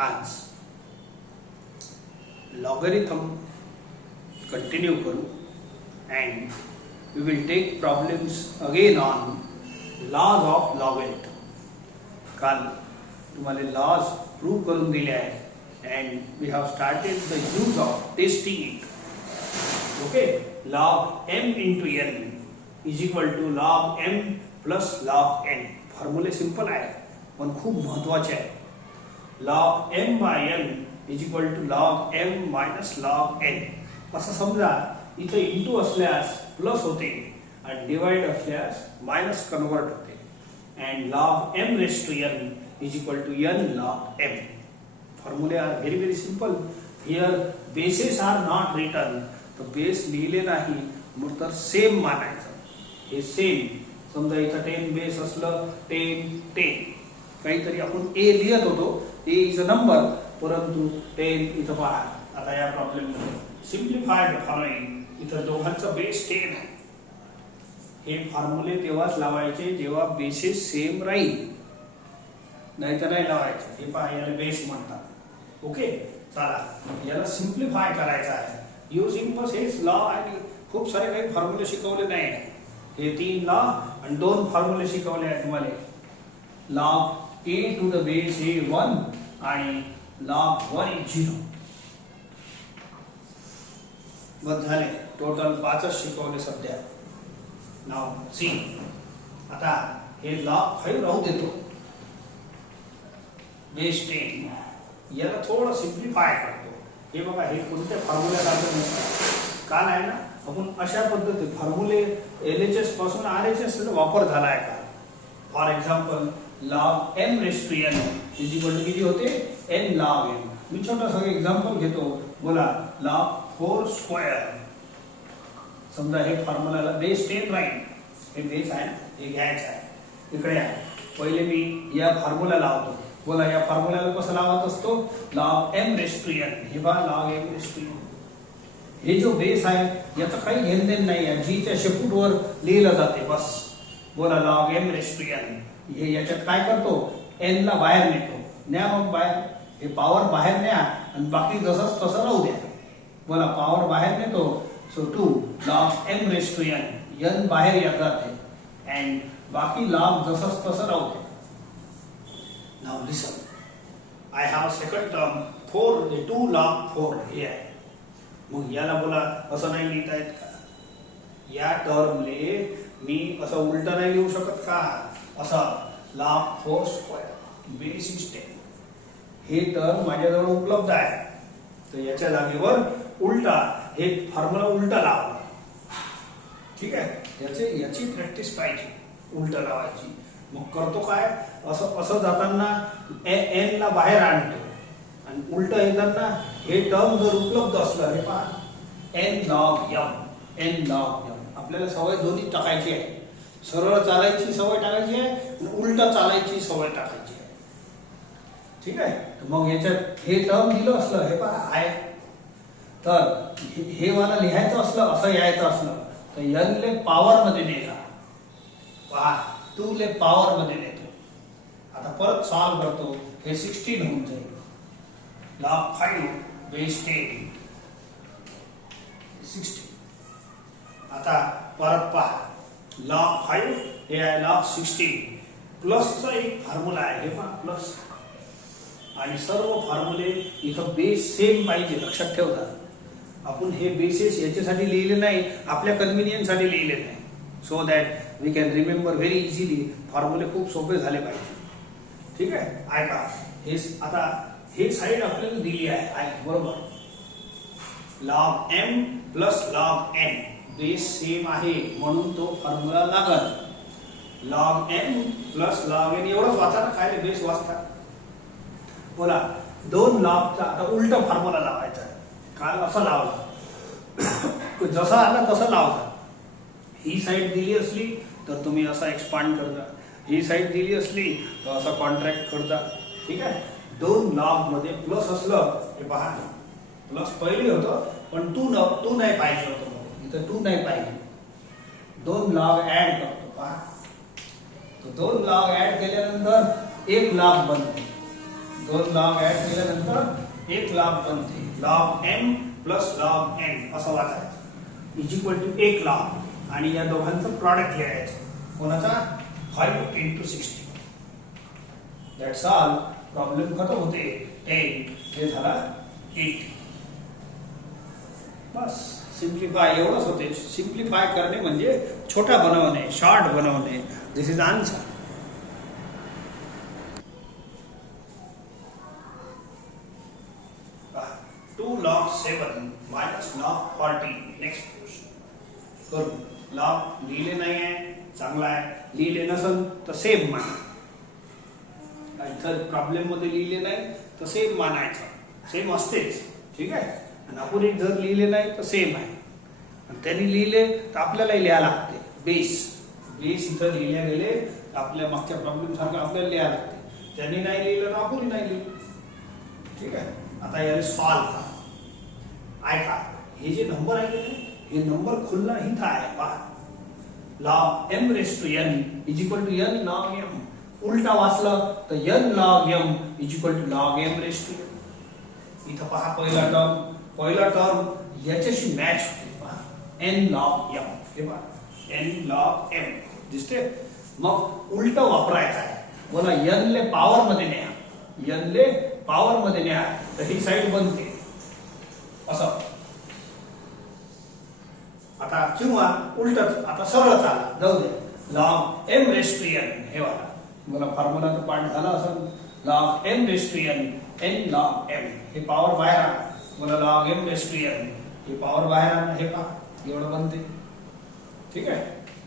आज logarithm continue करू and we will take problems again on laws of logarithm. काल तुम्हाला laws prove करून दिले आहे and we have started the use of testing it. Okay, log m into n is equal to log m plus log n. फॉर्म्युले simple आहे पण खूप महत्त्वाचे आहे. log m by n is equal to log m minus log n. असं समजा इथे into असल्यास प्लस होते आणि डिवाइड असल्यास मायनस कन्वर्ट होते and log m raised to n is equal to n log m. फॉर्म्युले are very very simple. Here bases are not written. तर बेस लिहिले नाही मग तर सेम मानायचं. हे सेम समजा इथं 10 बेस असलं 10 काहीतरी आपण a लिहित होतो. a इज अ नंबर परंतु 10 इथं पहा. आता या प्रॉब्लेम मध्ये सिम्प्लिफाय द फॉलोइंग. इथं दोघांचा बेस 10 आहे. हे फॉर्म्युले तेव्हाच लावायचे जेव्हा बेसिस सेम राहील, नाहीतर नाही लावायचे. हे पहा याला बेस म्हणतात. ओके, चला याला सिम्प्लिफाय करायचं आहे युजिंग बस हेच लॉ. आणि खूप सारे काही फॉर्म्युले शिकवले नाही. हे 3 लॉ आणि 2 फॉर्म्युले शिकवले आहेत तुम्हाला. Log a to the base हे 1 आणि लॉग 1 is 0. बस झाले. टोटल 5च शिकवले सध्या. नाव सी. आता हे लॉग 5 राहू देतो. बेस 10 याला थोडं सिम्प्लिफाय करतो. हे बघा हे कोणत्या फॉर्म्युला लागत नसतात. काल आहे ना आपण अशा पद्धती फॉर्म्युले LHS पासून RHS वापर झाला आहे का. For example log m raised to n is equal to किती होते n log m. मी छोटासा एक्झाम्पल घेतो. बोला log 4 स्क्वेअर. समजा हे फॉर्म्युलाला बेस 10 राहील. हे बेस आहे हे घ्यायचं आहे. इकडे आहे पहिले मी या फॉर्म्युला लावतो. बोला या फॉर्म्युलाला कसं लावत असतो. log m raised to n. हे बघा log m raised to n. हे जो बेस आहे याचं काही घेणं देणं नाही आहे. जी च्या शेपूटवर लिहिलं जाते बस. बोला log m raised to n. हे याच्यात काय करतो n ला बाहेर नेतो. न्या मग बाहेर. हे पॉवर बाहेर न्या आणि बाकी जसंच तसं राहू द्या. बोला पॉवर बाहेर नेतो. So 2 log m raised to n. n बाहेर येत जाते and बाकी log जसंच तसं राहू द्या. Now listen. I have second term 2 log 4 हे आहे. मग याला बोला असं नाही लिहिता येत का. या टर्मले मी असं उलट नाही लिहू शकत का. असं log 4 स्क्वेअर बेस इज 10. हे टर्म माझ्याजवळ उपलब्ध आहे तर याच्या जागेवर उलटा हे फॉर्म्युला उलटा लावा. ठीक आहे. याची प्रॅक्टिस पाहिजे उलटा लावायची. मग करतो काय असं जाताना n ला बाहेर आणतो आणि उलट येताना हे टर्म जर उपलब्ध असलं. हे पहा n log m. आपल्याला सवय दोन्ही टाकायची आहे. सरळ चालायची सवय टाकायची आहे आणि उलटा चालायची सवय टाकायची आहे. ठीक आहे. मग याच्यात हे टर्म दिलं असलं हे पहा आहे तर हे मला लिहायचं असलं असं यायचं असलं तर n ले पॉवर मध्ये नेला. पहा 2 ले पॉवर मध्ये नेतो. आता परत सॉल्व करतो. हे 16 होऊन जाईल. log 5 base 10 16. आता परत पहा log 5 हे आहे log 16 प्लसचा एक फॉर्म्युला आहे. हे पहा प्लस आणि सर्व फॉर्म्युले इथं बेस सेम पाहिजे. लक्षात ठेवा. आपण हे बेसिस याच्यासाठी लिहिले नाही आपल्या कन्व्हिनियन्स साठी लिहिले नाही. So that we can remember very easily. फॉर्म्युले खूप सोपे झाले पाहिजे. ठीक आहे. ऐका हे आता हे साईड आपल्याला दिली आहे बरोबर. log m plus log n base same आहे म्हणून तो फॉर्म्युला लागल. log m plus log n एवढंच वाचा ना. काय बेस वाचता. बोला 2 लॉगचा आता उलट फॉर्म्युला लावायचा. काल असं लावलं जसं आलं तसं लावता. ही साईड दिली असली तर तुम्ही असा एक्सपांड करता. ही साईड दिली असली तर असा कॉन्ट्रॅक्ट करता. ठीक आहे. 2 लॉग मध्ये प्लस असलं हे पहा प्लस पहिले होतं पण 2 नाही पाहिजे होतं. इथं 2 नाही पाहिजे. 2 लॉग ऍड करतो. पहा तो 2 लॉग ऍड केल्यानंतर 1 लॉग बनते. दोन लॉग ऍड केल्यानंतर एक लॉग बनते. Log m plus log n असं वाचायचं इज इक्वल टू एक लॉग आणि या दोघांचं प्रॉडक्ट लिहायचं. कोणाचा 5 into 60. That's all. प्रॉब्लेम खतम होते. 10 हे झाला 8. बस सिम्प्लिफाय एवढंच होते. सिम्प्लिफाय करणे म्हणजे छोटा बनवणे, शॉर्ट बनवणे. This is answer. log 7 minus log 40. Next question करू. लॉग लिहिले नाही आहे, चांगला आहे. लिहिले नसल तर सेम माना. इथं प्रॉब्लेम मध्ये लिहिले नाही तर सेम मानायचं. सेम असतेच, ठीक आहे. आणि आपण एक जर लिहिले नाही तर सेम आहे. आणि त्यांनी लिहिले तर आपल्यालाही लिहायला लागते. बेस इथं लिहिले गेले आपल्या मागच्या प्रॉब्लेम सारखं आपल्याला लिहायला लागते. त्यांनी नाही लिहिलं तर आपण नाही लिहिलं, ठीक आहे. आता याला सॉल्व करा. ऐका, हे जे नंबर आहे हे नंबर खुलना इथं आहे पहा. Log m raise to n is equal to n log m. उलटा वाचलं तर n log m is equal to log m raise to n. इथं पहा पहिला टर्म याच्याशी मॅच होते पहा. n log m. हे पहा n log m दिसते. मग उलट वापरायचं आहे. बोला n ले पॉवर मध्ये न्या. n ले पॉवर मध्ये न्या तर ही साइड बनते असं. आता किंवा उलटच आता सरळ चाला जाऊ दे. Log m raise to n हे वाला मला फॉर्म्युला तर पाठ झाला असं. Log m raise to n n log m हे पॉवर बाहेर आणा. मला log m raise to n हे पॉवर बाहेर आणा. हे पहा एवढं बनते, ठीक आहे.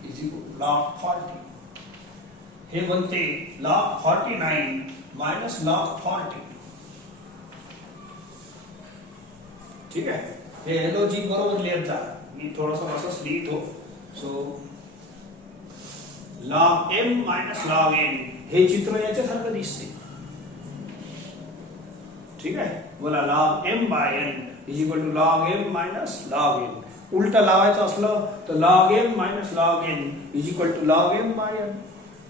इज इक्वल लॉग 40 हे बनते log 49 मायनस log 40, ठीक आहे. हे लॉजिक बरोबर लिहित जा. मी थोडंसं असंच लिहितो. So log m minus log n हे चित्र याच्यासारखं दिसते, ठीक आहे. बोला log m by n is equal to log m minus log n. उलट लावायचं असलं तर log m minus log n is equal to log m by n.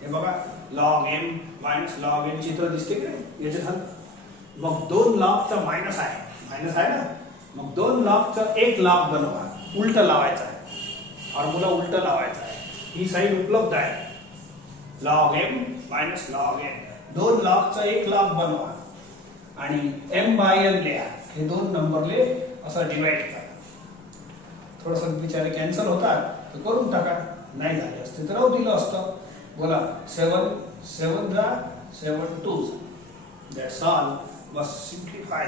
हे बघा log m minus log n चित्र दिसते की नाही याच्यासारखं. मग 2 log मायनस आहे ना. मग 2 log एक log बनवा. उलट लावायचं आहे. फॉर्म्युला उलट लावायचा आहे. ही साइड उपलब्ध आहे. log m minus log n 2 log एक log बनवा आणि m बाय n लिहा. हे दोन नंबरले असं डिवाइड करा. थोडंसं विचार कॅन्सल होतात तर करून टाका. नाही झाले असते तर राहू दिलं असतं. बोला 7 जा 7 2. That's all. Bus simplify.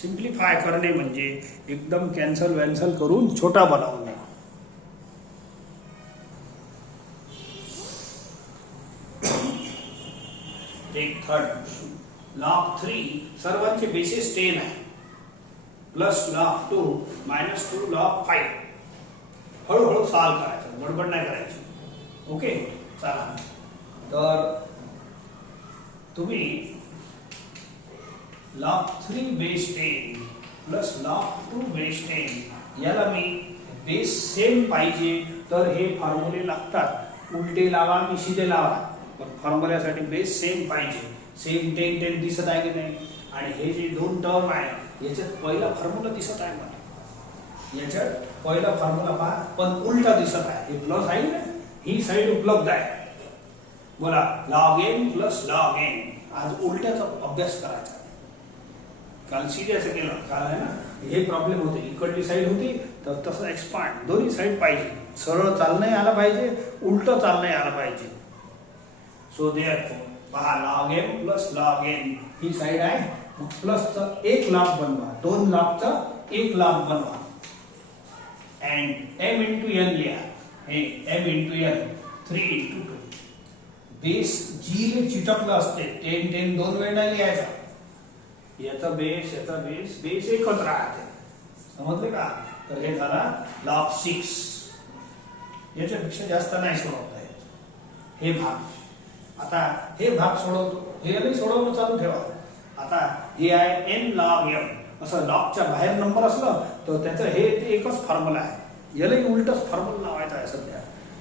Simplify करणे म्हणजे एकदम कॅन्सल करून छोटा बनवणे. Take third. log 3 सर्वांचे बेसिस 10 आहे. Plus log 2 minus 2 log 5. हळूहळू सॉल्व करायचं, गडबड नाही करायची. ओके चला. तर तुम्ही log 3 base 10 plus log 2 base 10 याला मी बेस सेम पाहिजे तर हे फॉर्म्युले लागतात. उलटे लावा की सीधे लावा पण फॉर्म्युल्यासाठी बेस सेम पाहिजे. सेम 10 दिसत आहे की नाही. आणि हे जे दोन टर्म आहे याच्यात पहिला फॉर्म्युला दिसत आहे मला. याच्यात पहिला फॉर्म्युला पहा पण उलटा दिसत आहे. हे प्लस आहे ना, ही साइड उपलब्ध आहे. बोला log m plus log n. आज उलट्याचा अभ्यास करायचा. काल सीधे असं केलं काल आहे ना. हे प्रॉब्लेम होते. इकडली साइड होती तर तसं एक्सपांड दोन्ही साइड पाहिजे. सरळ चालणं आलं पाहिजे, उलट चालणं आलं पाहिजे. सो देअरफॉर पहा log m plus log n ही साइड आहे. मग प्लसचा एक log बनवा. 2 logचा एक log बनवा. अँड m इंटू n लिहा. हे m into n 3 into 2. Base जी ले चिटकलं असते. 10 दोन वेळ नाही लिहायचा. याचा बेस एकच राहते. समजले का. तर हे झाला log 6. याच्यापेक्षा जास्त नाही सोडवता येत हे भाग. आता हे भाग सोडवतो. हे नाही सोडवणं चालू ठेवा. आता हे आहे n log m. असं लॉगच्या बाहेर नंबर असलं तर त्याचं हे एकच फॉर्म्युला आहे. यालाही उलटच फॉर्म्युला लावायचा आहे सध्या.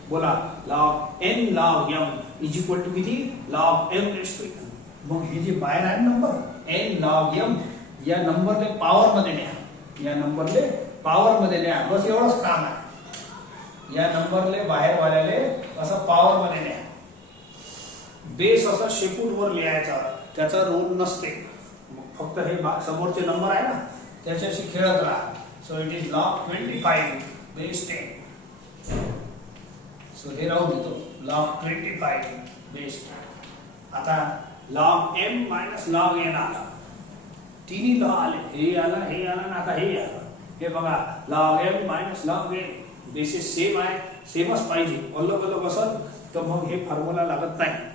बोला log n log m is equal to किती log m raise to n. मग हे जे बाहेर आहे नंबर एन लॉग एम या नंबरले पॉवर मध्ये न्या, या नंबरले पॉवर मध्ये न्या, बस एवढंच काम आहे. या नंबरले बाहेर वाल्याले असं पॉवर मध्ये न्या. बेस असा शेपूट वर लिहायचा, त्याचा रोल नसते. फक्त हे समोरचे नंबर आहे ना त्याच्याशी खेळत राहा. So it is log 25 base 10. So हे राहू देतो लॉग 25 बेस 10. आता log m minus log n आला. तिन्ही लॉ आले, हे आला, हे आला ना आता हे आलं. हे बघा log m minus log n basis same आहे, सेमच पाहिजे. अलग अलग असत तर मग हे फॉर्म्युला लागत नाही.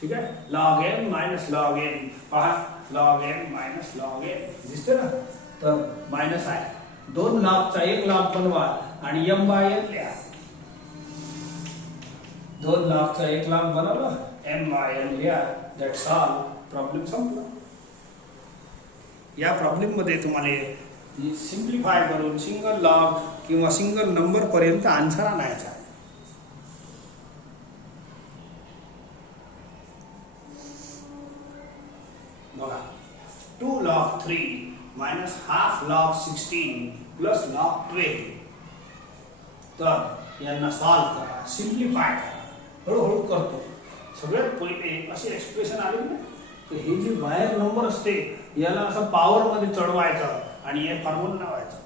ठीक आहे. Log m minus log n पहा log m minus log n दिसते ना, तर मायनस आहे. दोन लॉगचा एक लॉग बनवा आणि m बाय n लिहा. दोन लॉगचा एक लॉग बनवलं, m बाय n लिहा. That's all. प्रॉब्लेम संपला. या प्रॉब्लेम मध्ये तुम्हाला सिंप्लिफाय करून सिंगल लॉग किंवा सिंगल नंबर पर्यंत आन्सर आणायचा. बघा 2 log 3 minus half log 16 plus log 12. तर यांना सॉल्व करा, सिंप्लिफाय करा. हळूहळू करतो. सगळ्यात पहिले असे एक्सप्रेशन आले ना, तर हे जे बाहेर नंबर असते याला असं पॉवर मध्ये चढवायचं आणि हे फॉर्म्युला लावायचं.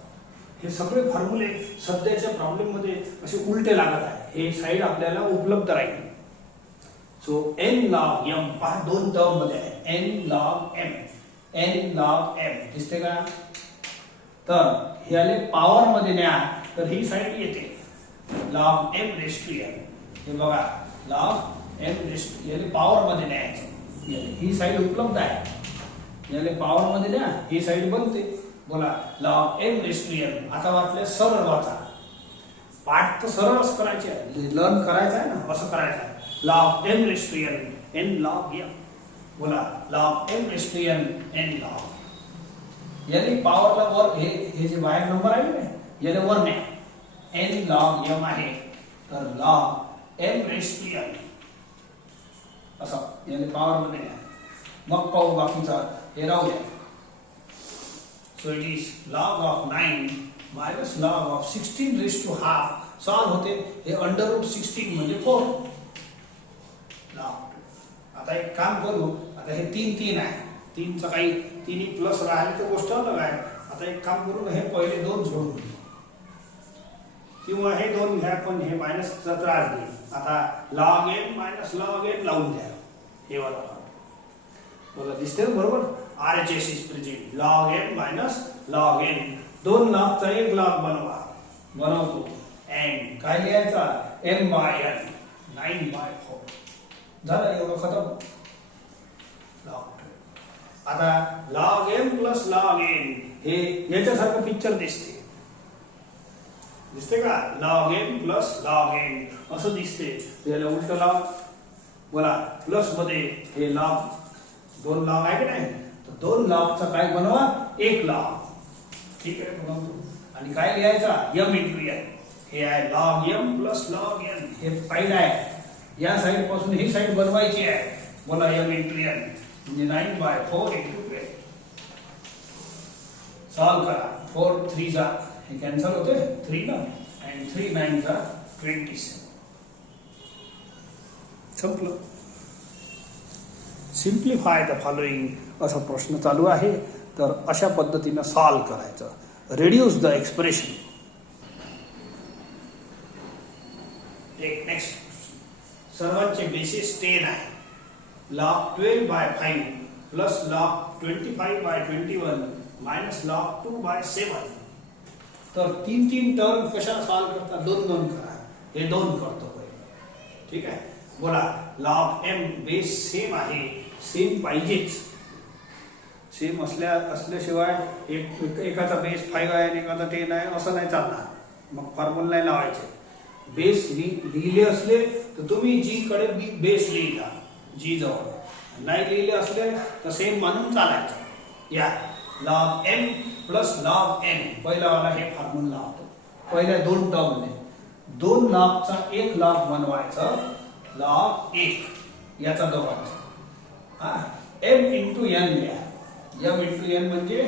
हे सगळे फॉर्म्युले सध्याच्या प्रॉब्लेम मध्ये असे उलटे लागत आहे. हे साइड आपल्याला उपलब्ध राहील. सो n log m पहा दोन टर्म मध्ये आहे. n log m, n log m दिसते का? तर याले पॉवर मध्ये न्या तर ही साइड येते log m raise to n. हे बघा log m रेस टू याले पॉवर मध्ये न्यायचं. ही साइड उपलब्ध आहे. याले पॉवर मध्ये न्या, ही साइड बनते. बोला log m raise to n. आता वाटले सरळ वाचा. पाठ तर सरळच करायचे आहे, लर्न करायचं आहे ना, असं करायचं आहे. log m raise to n, n log m. बोला log m raise to n, n log. याने पॉवरला वर हे जे बाहेर नंबर आहे ना याने वर न्या. n log m आहे तर log m raise to n असं याने पॉवर मध्ये न्या. मग पाहू बाकीचा. हे राहू द्या. So it is log of 9 minus log of 16 raise to half. Solve होते. हे अंडर रूट 16 म्हणजे 4 log. आता एक काम करू. आता हे 3 आहे. 3 चा काही तिन्ही प्लस राहिले तर गोष्ट अलग आहे. आता एक काम करू, हे पहिले दोन सोडून किंवा हे दोन घ्या, पण हे मायनसचा त्रास देईल. आता log m minus log n लावून द्या. हे वाला बोला दिसते बरोबर. RHS is present. log m minus log n. दोन लॉगचा एक लॉग बनवतो. n काय लिहायचा? m by n 9 by 4. झालं एवढं खतम. आता log m plus log n हे याच्यासारखं पिक्चर दिसते. दिसते का? log m plus log n असं दिसते. याला उलट लॉग. बोला प्लस मध्ये हे लॉग दोन लॉग आहे की नाही, तर दोन लॉगचा काय बनवा? एक लॉग. ठीक आहे बनवतो. आणि काय लिहायचा? m into n. हे आहे log m plus log n. हे पहिलं आहे. या साइड पासून ही साइड बनवायची आहे. बोला m इंटू n म्हणजे 9 बाय 4 इंटू 12. सॉल्व करा. 4 3 जा हे कॅन्सल होते 3 ना, आणि 3 9 जा 27. संपलं. सिंप्लिफाय द फॉलोइंग असा प्रश्न चालू आहे. तर अशा पद्धतीने सॉल्व करायचं. Reduce the expression. एक नेक्स्ट. सर्वांचे बेसिस 10 आहे. log 12 by 5 plus log 25 by 21 minus log 2 by 7. तर 3 टर्म कशा सॉल्व करता? 2 करा. हे 2 करतो पहिले. ठीक आहे. बोला log m बेस सेम आहे. सेम पाहिजेच. सेम असल्याशिवाय एकाचा बेस 5 आहे आणि एकाचा 10 आहे असं नाही चालणार. मग फॉर्म्युला नाही लावायचे. बेस लिहिले असले तर तुम्ही जी कडे बेस लिहिला जी जवळ, नाही लिहिले असले तर सेम मानून चालायचं. या log m plus log n पहिला वाला हे फॉर्म्युला लावतो. पहिल्या 2 टर्म मध्ये 2 लॉगचा एक लॉग बनवायचा. log 1 याचा दोघांचा m इंटू n लिहा. m इंटू n म्हणजे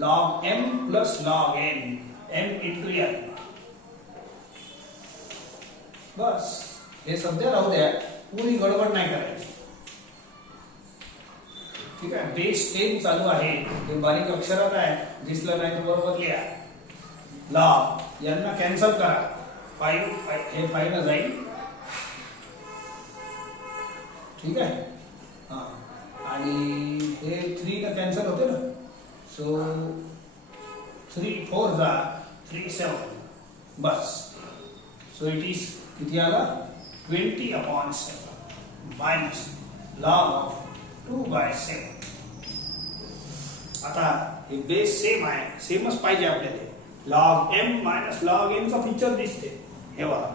log m plus log n. m into n. बस हे सध्या राहू द्या, पुरी गडबड नाही करायची. ठीक आहे. बेस 10 चालू आहे, हे बारीक अक्षरात आहे, दिसलं नाही तर बरोबर लिहा. log यांना कॅन्सल करा. 5 हे 5 न जाईल. ठीक आहे. हा, आणि हे 3 न कॅन्सल होते ना, सो 3 4 जा 3 7. बस. सो इट इज किती आला 20/7 मायनस log ऑफ 2/7. आता हे बेस सेम आहे, सेमच पाहिजे आपल्याला. log m minus log n चा पिक्चर दिसते हे बघा.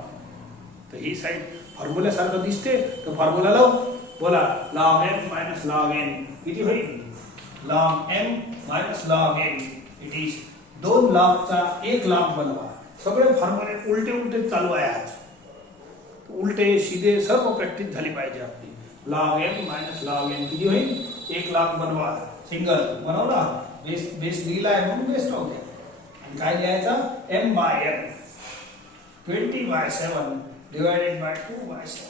तर ही साईड फॉर्म्युला सारखं दिसते, तर फॉर्म्युला लाव. बोला log m minus log n किती होईल. log m minus log n it is 2 log चा 1 log बनवा. सगळे फॉर्म्युले उलटे उलटे चालू आहे आज. उलटे सीधे सर्व प्रॅक्टिस झाली पाहिजे आपली. log m minus log n किती होईल 1 log बनवा. सिंगल बनवला, बेस लिहिला आहे म्हणून बेस राहू द्या. आणि काय लिहायचा m/n 20/7 divided by 2/7.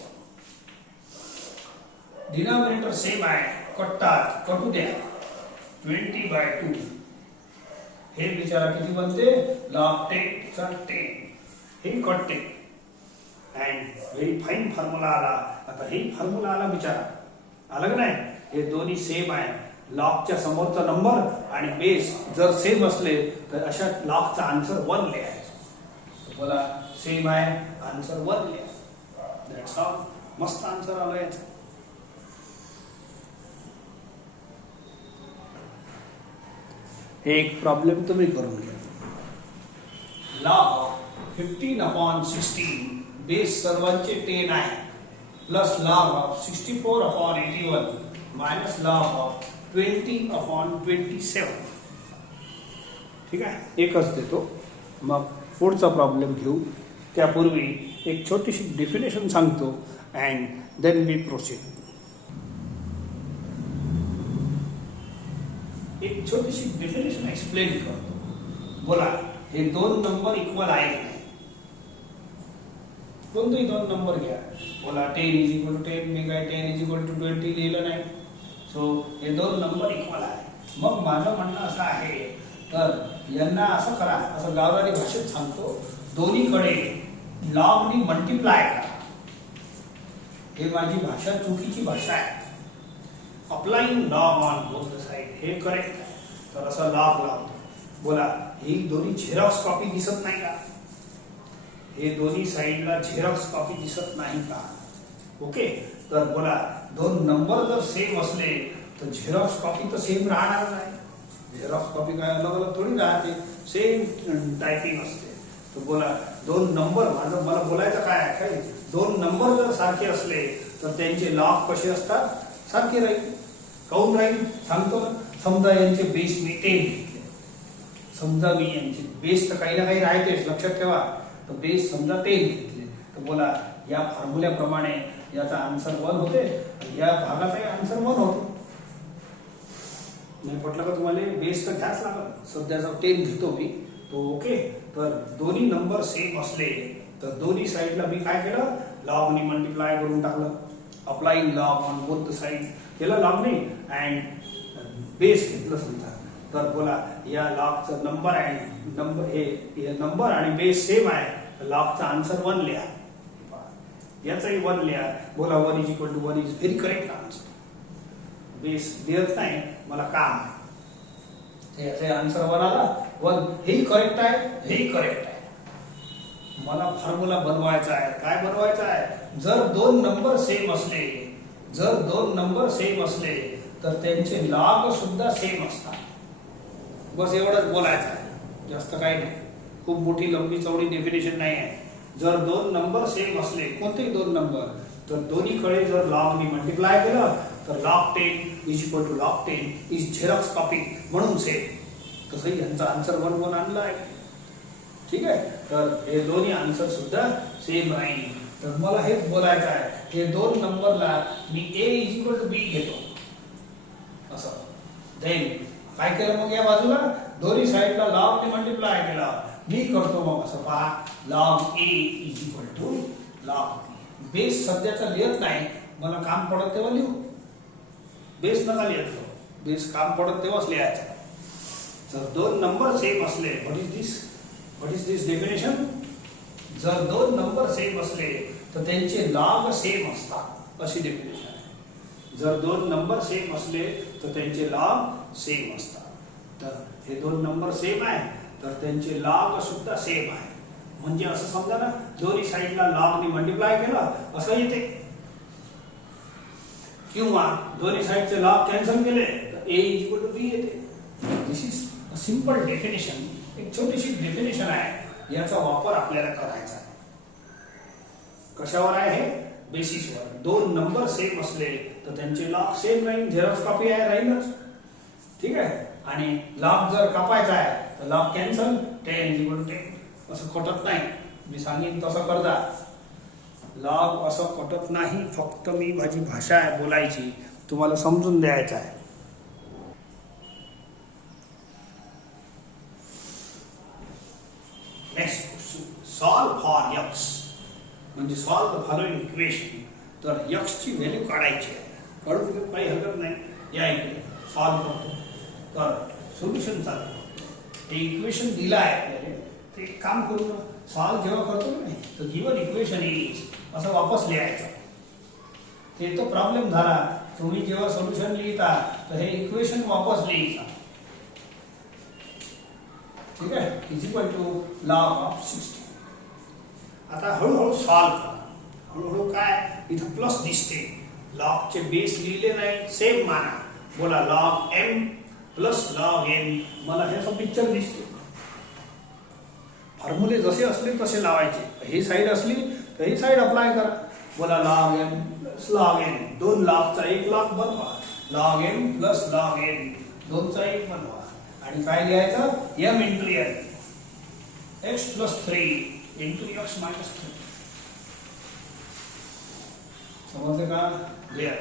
Denominator same आहे, कटू द्या. 20/2 हे विचारा किती बनते. log 10 चा 10 हे कटते. अँड व्हेरी फाईन फॉर्म्युला आला. आता हे फॉर्म्युला आला विचारा, आलं का नाही. हे दोन्ही सेम आहे. लॉगच्या समोरचा नंबर आणि बेस जर सेम असले तर अशा लॉगचा आन्सर 1 लिहायचा. बोला सेम आहे, आन्सर 1 लिहा. That's all. मस्त आन्सर आला याचा. हे एक प्रॉब्लेम तुम्ही करून घ्या. log 15/16 बेस सर्वांचे 10 आहे, plus log of 64/81 minus log of 20/27. ठीक आहे. एकच देतो, मग पुढचा प्रॉब्लेम घेऊ. त्यापूर्वी एक छोटीशी डेफिनेशन सांगतो अँड देन वी प्रोसीड. एक छोटीशी डेफिनेशन एक्सप्लेन करतो. बोला हे 2 नंबर इक्वल आहेत नाही. कोणतेही 2 नंबर घ्या. बोला 10 = 10, मी काय 10 = 20 लिहिलं नाही. सो हे 2 नंबर इक्वल आहे. मग माझं म्हणणं असं आहे, तर यांना असं करा, असं गावरानी भाषेत सांगतो, दोन्हीकडे लॉगनी मल्टिप्लाय करा. हे माझी भाषा चुकीची भाषा आहे. Applying log on both side हे करेक्ट आहे. तर असं लॉग लावतो. बोला ही दोन्ही झेरॉक्स कॉपी दिसत नाही का. हे दोन्ही साइडला झेरॉक्स कॉपी दिसत नाही का. ओके. तर बोला 2 नंबर जर सेम असले तर झेरॉक्स कॉपी तर सेम राहणार नाही. झेरॉक्स कॉपी काय अलग अलग थोडी राहते, सेम टायपिंग असते. तर बोला 2 नंबर, मला बोलायचं काय आहे, काय 2 नंबर जर सारखे असले तर त्यांचे लॉग कसे असतात, सारखे राहील. काऊन राहील सांगतो ना. समजा यांचे बेस मी 10 घेतले. समजा मी यांचे बेस तर काही ना काही राहतेच, लक्षात ठेवा. तर बेस समजा 10 घेतले, तर बोला या फॉर्म्युल्याप्रमाणे याचा आन्सर 1 होते, या भागाचाही आन्सर 1 होतो. नाही पटलं का तुम्हाला. बेस तर घ्याच लागत. सध्याचा 10 घेतो मी तो. ओके. तर दोन्ही नंबर सेम असले तर दोन्ही साइडला मी काय केलं, लॉगनी मल्टिप्लाय करून टाकलं. Applying log on both the side केलं लॉगनी अँड बेस घेतलं समजा. तर बोला या लॉगचा नंबर आहे, नंबर आणि बेस सेम आहे, लॉगचा आन्सर 1 लिहा. याचाही 1 लिहा. बोला 1 = 1 is very correct answer. Base देत नाही मला काम आहे. याचा आन्सर 1 आला. 1 हेही करेक्ट आहे, हेही करेक्ट आहे. मला फॉर्म्युला बनवायचा आहे. काय बनवायचा आहे. जर 2 नंबर सेम असले, जर 2 नंबर सेम असले तर त्यांचे लॉग सुद्धा सेम असतात. बस एवढंच बोलायचं आहे, जास्त काही नाही. खूप मोठी लंबी चौडी डेफिनेशन नाही आहे. जर 2 नंबर सेम असले, कोणतेही 2 नंबर, तर दोन्हीकडे जर लॉगनी मल्टिप्लाय केलं तर log 10 = log 10 is Xerox copy म्हणून सेम. तसंही यांचा आन्सर 1 आणला आहे. ठीक आहे. तर हे दोन्ही आन्सर सुद्धा सेम राहील. तर मला हेच बोलायचं आहे, हे 2 नंबरला मी A = B घेतो. असं. देन काय केलं मग या बाजूला दोन्ही साईडला लॉग ने मल्टिप्लाय केलं. मी करतो मग असं पहा log a is equal to log b. Base सध्याचा लिहित नाही, मला काम पडत तेव्हा लिहू. बेस नका लिहित, बेस काम पडत तेव्हाच लिहायचं. जर दोन नंबर सेम असले, व्हॉट इज दिस डेफिनेशन? जर दोन नंबर सेम असले तर त्यांचे लॉग सेम असतात, अशी डेफिनेशन आहे. जर दोन नंबर सेम असले तर त्यांचे लॉग सेम असतात. तर हे दोन नंबर सेम आहे तर त्यांचे लॉग सुद्धा सेम आहे. म्हणजे असं समजा ना, दोन्ही साईडला लॉग ने मल्टिप्लाय केलं असं येते, किंवा दोन्ही साईडचे लॉग कॅन्सल केले तर a is equal to be येते. दिस इज अ सिंपल डेफिनेशन. एक छोटीशी डेफिनेशन आहे, याचा वापर आपल्याला करायचा आहे. कशावर आहे हे? बेसिसवर. दोन नंबर सेम असले तर त्यांचे लॉग सेम राहील, झेरॉक्स कॉपी आहे राहीलच. ठीक आहे. आणि लॉग जर कापायचा आहे तर log cancel, 10 is equal to 10. असं कटत नाही, मी सांगेन तसं करता. लॉग असं कटत नाही, फक्त मी माझी भाषा आहे बोलायची, तुम्हाला समजून द्यायचं आहे. Next question, solve for x म्हणजे सॉल्व द फॉलोइंग इक्वेशन. तर x ची व्हॅल्यू काढायची आहे, काढू काही हरकत नाही. या इकडे सॉल्व करतो. तर सोल्युशन चालू. हे इक्वेशन दिलं आहे आपल्याला, ते काम करू. सॉल्व जेव्हा करतो नाही तर गिवन इक्वेशन इज असं वापस लिहायचं. ते तो प्रॉब्लेम झाला. तुम्ही जेव्हा सोल्युशन लिहिता तर हे इक्वेशन वापस लिहायचं. ठीक आहे. Is equal to log of 60. आता हळूहळू सॉल्व करा. हळूहळू काय इथं प्लस दिसते, लॉगचे बेस लिहिले नाही, सेम माना. बोला log m plus log n. मला हे असं पिक्चर दिसते. फॉर्म्युले जसे असले तसे लावायचे. ही साइड असली तर ही साइड अप्लाय करा. बोला log m plus log n. दोन लॉगचा एक लॉग बनवा. Log m plus log n. दोनचा एक बनवा. आणि काय लिहायचं? m into n. x plus 3 into x minus 3. समजले का? लिहा.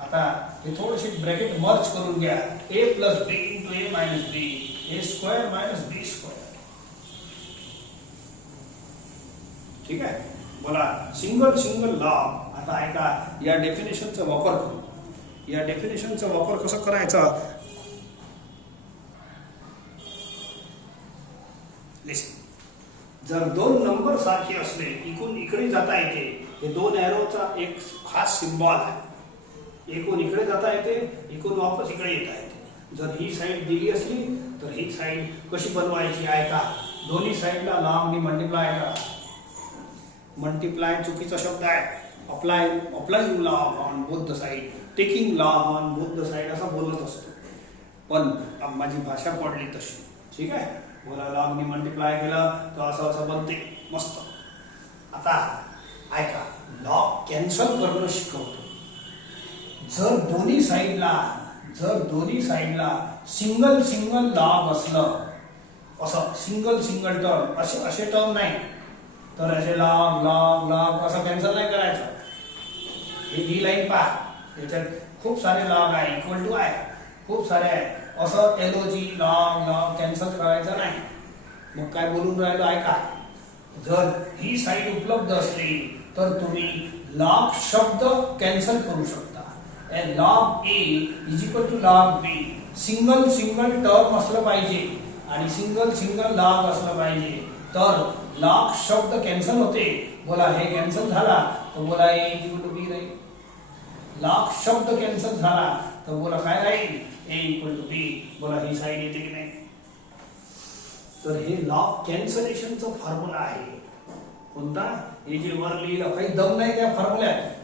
आता हे थोडेसे ब्रॅकेट मर्ज करून घ्या. a plus b into a minus b. a square minus b square. ठीक आहे. बोला सिंगल लॉग. आता ऐका, या डेफिनेशनचा वापर करू. या डेफिनेशनचा वापर कसा करायचा? लिसन. जर दोन नंबर सारखे असले, इकडून इकडे जाता येते. हे दोन एरोचा एक खास सिंबॉल आहे. इकडून इकडे जाता येते, इकडून वापस इकडे येता येते. जर ही साइड दिली असली तर ही साइड कशी बनवायची? ऐका, दोन्ही साइडला लॉग ने मल्टिप्लाय करा. मल्टिप्लाय चुकीचा शब्द आहे. Applying log on both the side, taking log on both the side असं बोलत असतो, पण माझी भाषा पडली तशी. ठीक आहे. बोला लॉग ने मल्टिप्लाय केलं तर असं असं बनते. मस्त. आता ऐका, लॉग कॅन्सल करणं शिकवतो. जर दोन्ही साइडला सिंगल लॉग असलं, असं सिंगल टर्म, असे टर्म नाही तर असे लॉग असं कॅन्सल नाही करायचं. ही लाईन पहा, याच्यात खूप सारे लॉग आहे, इक्वल टू आहे, खूप सारे आहे. असं एलओजी लॉग कॅन्सल करायचं नाही. मग काय बोलून राहिलो ऐका. जर ही साइड उपलब्ध असली तर तुम्ही लॉग शब्द कॅन्सल करू शकता. Log a is equal to log b. Single term असलं पाहिजे आणि सिंगल लॉग असलं पाहिजे तर लॉग शब्द कॅन्सल होते. बोला हे कॅन्सल झाला तर बोला a is equal to b राहील. लॉग शब्द कॅन्सल झाला तर बोला काय राहील? a equal to b. बोला ही साइड येते की नाही? तर हे लॉग कॅन्सलेशनचं फॉर्म्युला आहे. कोणता? हे जे वर लिहिलं, काही दम नाही त्या फॉर्म्युल्यात.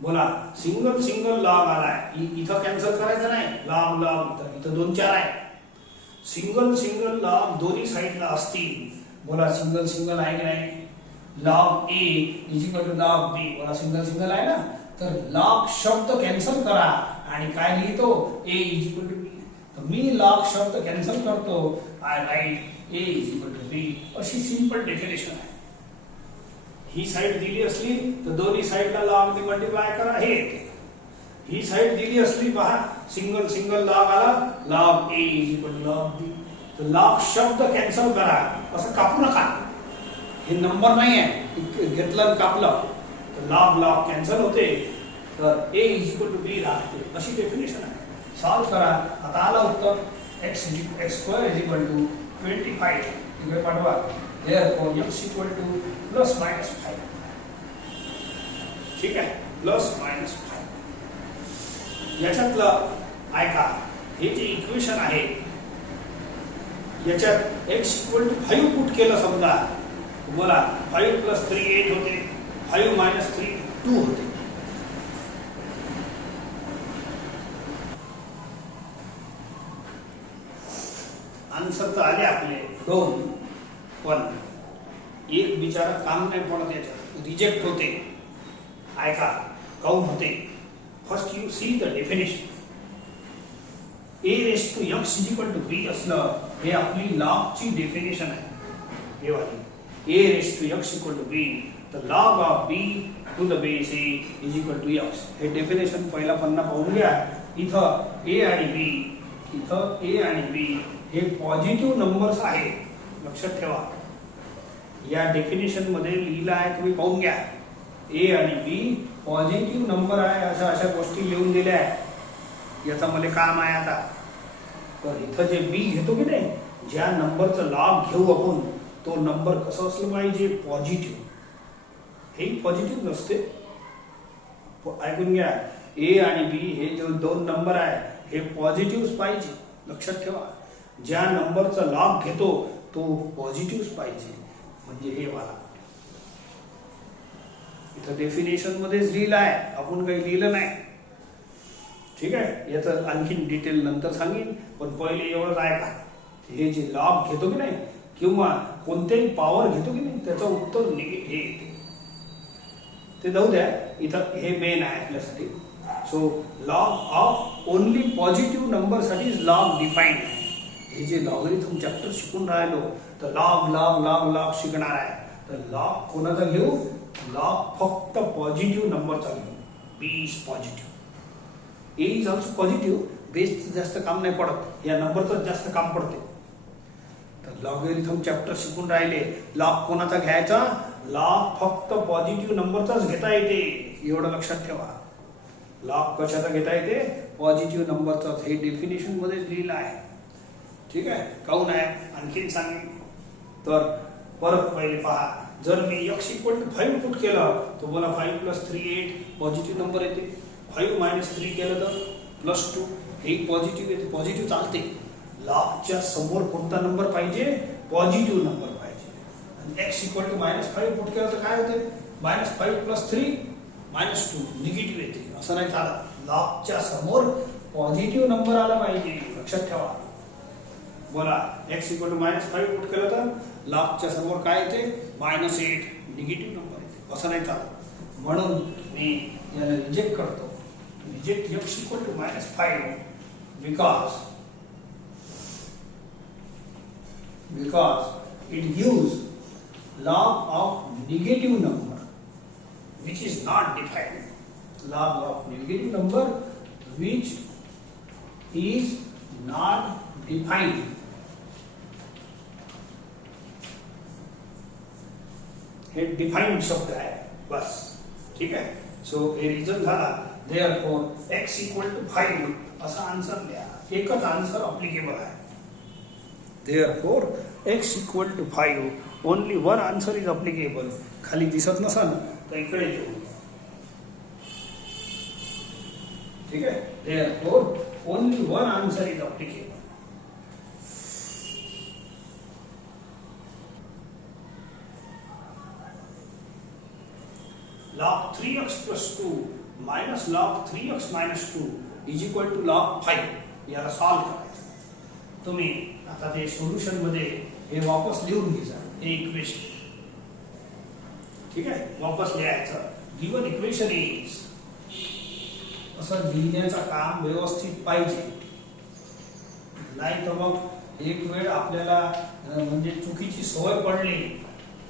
बोला सिंगल लॉग आलाय, इथं कॅन्सल करायचं नाही. लॉग इथं 2 4 आहे. सिंगल लॉग दोन्ही साइडला असतील. बोला सिंगल आहे की नाही? Log a is equal to log b. बोला सिंगल आहे ना? तर लॉग शब्द कॅन्सल करा आणि काय लिहितो? a is equal to b. तर मी लॉग शब्द कॅन्सल करतो. I write a is equal to b. अशी सिंपल डेफिनेशन आहे. ही साइड दिली असली तर दोन्ही साइडला लॉग ने मल्टिप्लाय करा, हे येते. ही साइड दिली असली पहा सिंगल सिंगल लॉग आला log a is equal to log b. तर लॉग शब्द कॅन्सल करा असं कापू नका. हे नंबर नाही आहे घेतलं कापलं तर लॉग लॉग कॅन्सल होते. तर ए इज इक्वल टू बी राहते अशी डेफिनेशन आहे. सॉल्व करा. आता आला उत्तर x square is equal to 25 इकडे पाठवा. therefore x equal to plus minus 5. ठीक आहे प्लस मायनस 5. याच्यातलं ऐका हे जे इक्वेशन आहे याच्यात x इक्वल टू 5 पुट केलं समजा तुम्हाला 5 प्लस 3 8 होते 5 मायनस 3 2 होते. आन्सर तर आले आपले 2 पण एक बिचारा काम नाही पडत याच्यात रिजेक्ट होते. ऐका काऊन होते. First you see the definition. a raise to x is equal to b असलं हे आपली लॉग ची डेफिनेशन आहे. हे वाली a raise to x equal to b तर log of b to the base a is equal to x. हे definition पहिला पन्ना पाहून घ्या. इथं a आणि b इथं a आणि b हे पॉझिटिव्ह नंबर्स आहे लक्षात ठेवा. या डेफिनेशन मध्ये लिहिलं आहे तुम्ही पाहून घ्या. ए आणि बी पॉझिटिव्ह नंबर आहे अशा अशा गोष्टी लिहून दिल्या आहेत. याचा मला काम आहे आता. तर इथं जे बी घेतो की नाही ज्या नंबरचं लॉग घेऊ आपण तो नंबर कसं असलं पाहिजे पॉझिटिव्ह. हे पॉझिटिव्ह नसते. ऐकून घ्या ए आणि बी हे जे 2 नंबर आहे हे पॉझिटिव्ह पाहिजे लक्षात ठेवा. ज्या नंबरचा लॉग घेतो तो पॉझिटिव्ह पाहिजे म्हणजे हे वाला. इथं डेफिनेशन मध्येच लिहिलं आहे आपण काही लिहिलं नाही. ठीक आहे याचं आणखीन डिटेल नंतर सांगेन पण पहिले एवढंच आहे का हे जे लॉग घेतो की नाही किंवा कोणतेही पॉवर घेतो की नाही त्याचं उत्तर हे येते. ते जाऊ द्या इथं हे मेन आहे आपल्यासाठी. So log of only positive number साठी लॉग डिफाईन आहे. हे जे लॉगरिथम चॅप्टर शिकून राहिलो तर लॉग लॉग लॉग लॉग शिकणार आहे. तर लॉग कोणाचा घेऊ लॉग फक्त पॉझिटिव्ह नंबरचा घेऊ. B is positive a is also positive. बेसचं जास्त काम नाही पडत या नंबरचं जास्त काम पडते. तर लॉगरिथम चॅप्टर शिकून राहिले लॉग कोणाचा घ्यायचा लॉग फक्त पॉझिटिव्ह नंबरचाच घेता येते एवढं लक्षात ठेवा. लॉग कशाचा घेता येते पॉझिटिव्ह नंबरचाच. हे डेफिनेशन मध्येच लिहिलं आहे. ठीक आहे काऊन आहे आणखीन सांगेन. तर परत पहिले पहा जर मी x इक्वल टू 5 पुट केलं तर मला 5 प्लस 3 8 पॉझिटिव्ह नंबर येते. 5 मायनस 3 केलं तर प्लस 2 हे पॉझिटिव्ह येते. पॉझिटिव्ह चालते. लॉगच्या समोर कोणता नंबर पाहिजे पॉझिटिव्ह नंबर पाहिजे. आणि x इक्वल टू -5 पुट केलं तर काय होते -5 प्लस 3 -2 निगेटिव्ह येते. असं नाही चालत. लॉगच्या समोर पॉझिटिव्ह नंबर आला पाहिजे लक्षात ठेवा. बोला x इक्वल टू -5 पुट केलं तर लॉगच्या समोर काय येते -8 निगेटिव्ह नंबर येते. असं नाही चालत. म्हणून मी याला रिजेक्ट करतो. Reject x equal to -5 because it gives log of negative number which is not defined. Log of negative number which is not defined. हे डिफाइंड शब्द आहे बस. ठीक आहे. सो हे रिझन झाला. therefore x इक्वल टू 5 असा answer द्या. एकच आन्सर अप्लिकेबल आहे. therefore x equal to 5 only one answer is applicable. खाली दिसत नसाल तर इकडे येऊ. ठीक आहे. therefore only one answer is applicable. log 3x plus 2 minus log 3x minus 2 is equal to log 5. याला सॉल्व करायचं. तुम्ही आता ते सोल्युशन मध्ये हे वापस लिहून घ्यायचं. हे इक्वेशन ठीक आहे वापस लिहायचं. गिवन इक्वेशन इज असं लिहिण्याचं काम व्यवस्थित पाहिजे. नाही तर मग एक वेळ आपल्याला म्हणजे चुकीची सवय पडली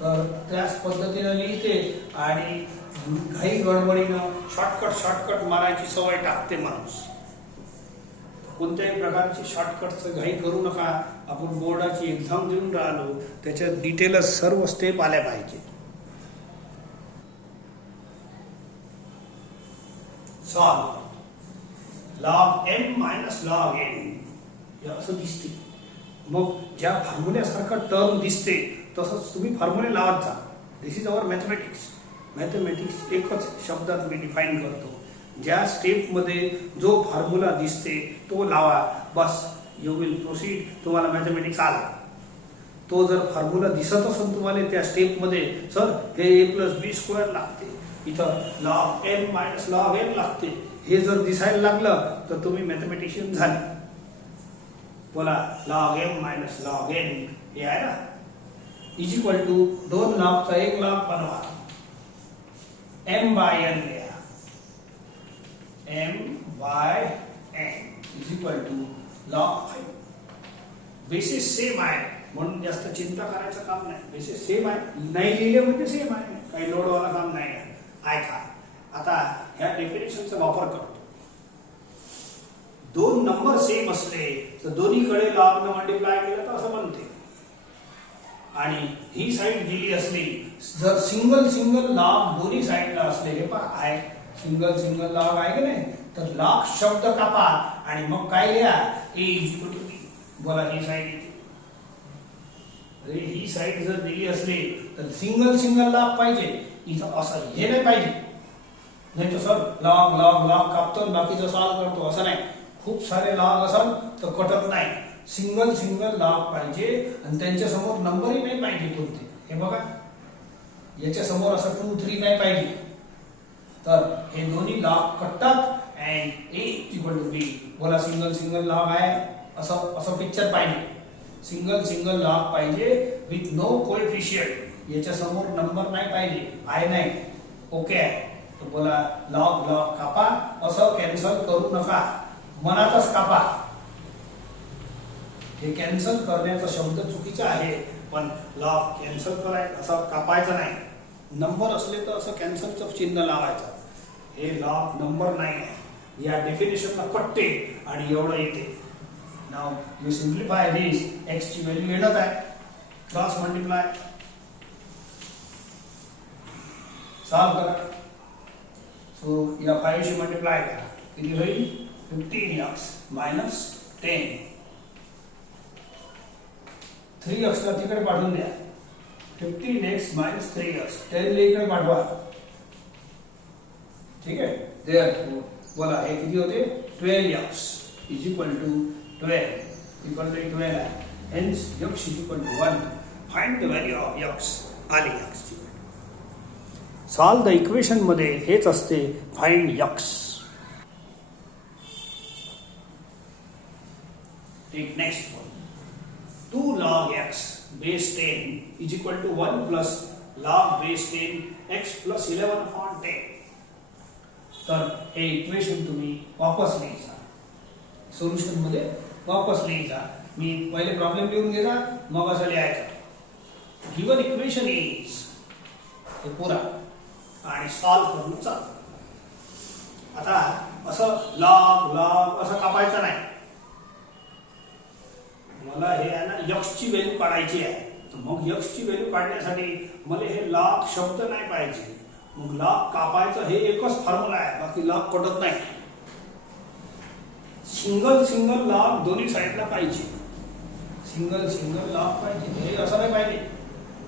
तर त्याच पद्धतीने लिहिते आणि घाई गडबडीनं शॉर्टकट मारायची सवय टाकते माणूस. कोणत्याही प्रकारची शॉर्टकटचं घाई करू नका. आपण बोर्डाची एक्झाम देऊन राहिलो, त्याच्यात डिटेलच सर्व स्टेप आल्या पाहिजे. Solve log m minus log n हे असं दिसते. मग ज्या फॉर्म्युल्यासारखा टर्म दिसते तसंच तुम्ही फॉर्म्युले लावत जा. दिस इज अवर मॅथमॅटिक्स. मॅथमॅटिक्स एकच शब्दात मी डिफाईन करतो. ज्या स्टेपमध्ये जो फॉर्म्युला दिसते तो लावा, बस यू विल प्रोसीड. तुम्हाला मॅथमॅटिक्स आला. तो जर फॉर्म्युला दिसत असेल तुम्हाला त्या स्टेपमध्ये, सर हे a+b² लागते, इथं log m minus log n लागते, हे जर दिसायला लागलं तर तुम्ही मॅथमॅटिशियन झाले. बोला log m minus log n हे आहे ना, इज इक्वल टू 2 लॉगचा 1 लॉग बनवा, m/n लिहा. m/n is equal to log 5. Basis same आहे म्हणून जास्त चिंता करायचं काम नाही. बेसिस सेम आहे, नाही लिहिले म्हणजे सेम आहे, काही लोडवाला काम नाही आहे. ऐका आता ह्या डेफिनेशनचा वापर करतो. 2 नंबर सेम असले तर दोन्हीकडे लॉग न मल्टिप्लाय केलं तर असं बनते. आणि ही साईड दिली असली, जर सिंगल लॉग दोन्ही साईडला असले, हे पहा आहे सिंगल लॉग आहे की नाही, तर लॉग शब्द कापा आणि मग काय लिहा, a is equal to b. बोला ही साईड येते. ही साईड जर दिली असली तर सिंगल लॉग पाहिजे, इथं असं हे नाही पाहिजे. नाही तर सर लॉग कापतो बाकीचं सॉल्व करतो असं नाही. खूप सारे लॉग असेल तर कटत नाही. सिंगल लॉग पाहिजे आणि त्यांच्या समोर नंबरही नाही पाहिजे कोणते. हे बघा याच्या समोर असं 2 3 नाही पाहिजे. तर हे दोन्ही लॉग कटतात and a equal to b. बोला सिंगल लॉग आहे असं पिक्चर पाहिजे. सिंगल लॉग पाहिजे विथ नो कोएफिशिएंट. याच्या समोर नंबर नाही पाहिजे, आहे नाही. ओके आहे. तर बोला लॉग कापा, असं कॅन्सल करू नका, मनातच कापा. हे कॅन्सल करण्याचा शब्द चुकीचा आहे, पण लॉग कॅन्सल करायचं असं कापायचं नाही. नंबर असले तर असं कॅन्सलचं चिन्ह लावायचं. हे लॉग नंबर नाही आहे. या डेफिनेशनला पटते आणि एवढं येते. Now you simplify this. x ची व्हॅल्यू येणार आहे, क्रॉस मल्टिप्लाय, सॉल्व करा. सो या 5 शी मल्टिप्लाय करा, किती होईल 15x मायनस 10. 3x ला तिकडे पाठवून द्या. 15x मायनस 3x 10 ला इकडे पाठवा. ठीक आहे. देअरफॉर बोला हे किती होते 12x is equal to 12 equal to 12 आहे. Hence x is equal to 1. Find the value of x. आली x ची. सॉल्व द इक्वेशन मध्ये हेच असते, find x. Take next one. 2 log x base 10 is equal to 1 plus log base 10 x plus 11 upon 10. तर हे equation तुम्ही वापस लिहिजा, solution मध्ये वापस लिहिजा. मी पहिले प्रॉब्लेम लिहून घेजा, मग असं लिहायचं. गिवन इक्वेशन इज हे पुरा आणि सॉल्व करून चालू. आता असं लॉग असं कापायचं नाही. मला हे आहे ना x ची व्हॅल्यू काढायची आहे. तर मग x ची व्हॅल्यू काढण्यासाठी मला हे लॉग शब्द नाही पाहिजे. मग लॉग कापायचं हे एकच फॉर्म्युला आहे, बाकी लॉग कटत नाही. सिंगल लॉग दोन्ही साईडला पाहिजे. सिंगल लॉग पाहिजे. हे असं नाही पाहिजे,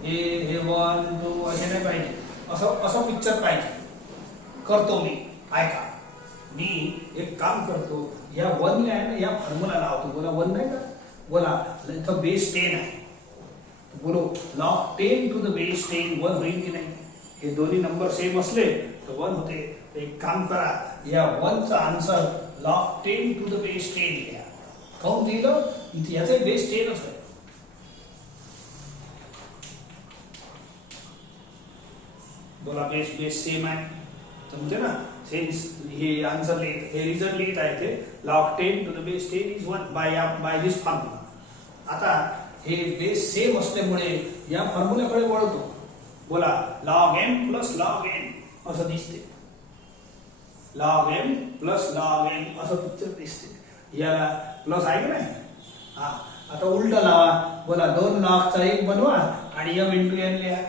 हे 1 2 असे नाही पाहिजे. असं पिक्चर पाहिजे. करतो मी. ऐका, मी एक काम करतो, या 1 ला आहे ना या फॉर्म्युला लावतो. बोला 1 नाही का, बोला इथं बेस 10 आहे. बोलो लॉग 10 टू द बेस 10 1 होईल की नाही. हे दोन्ही नंबर सेम असले तर 1 होते. तर एक काम करा, या 1 चा answer log 10 to the base 10 लिहा. काऊन दिलं, इथे याचे बेस 10 आहे. बोला बेस सेम आहे. समजते ना, सेन्स हे आन्सर लिहित, हे रिझल्ट लिहित आहे ते log 10 to the base 10 is 1 by this formula. आता हे बेस सेम असल्यामुळे या फॉर्म्युल्याकडे वळतो. बोला log m plus log n असं दिसते. Log m plus log m असं पिक्चर दिसते. याला प्लस आहे की नाही. हा आता उलट लावा. बोला 2 लॉगचा 1 बनवा आणि एम इंटू एन लिहा.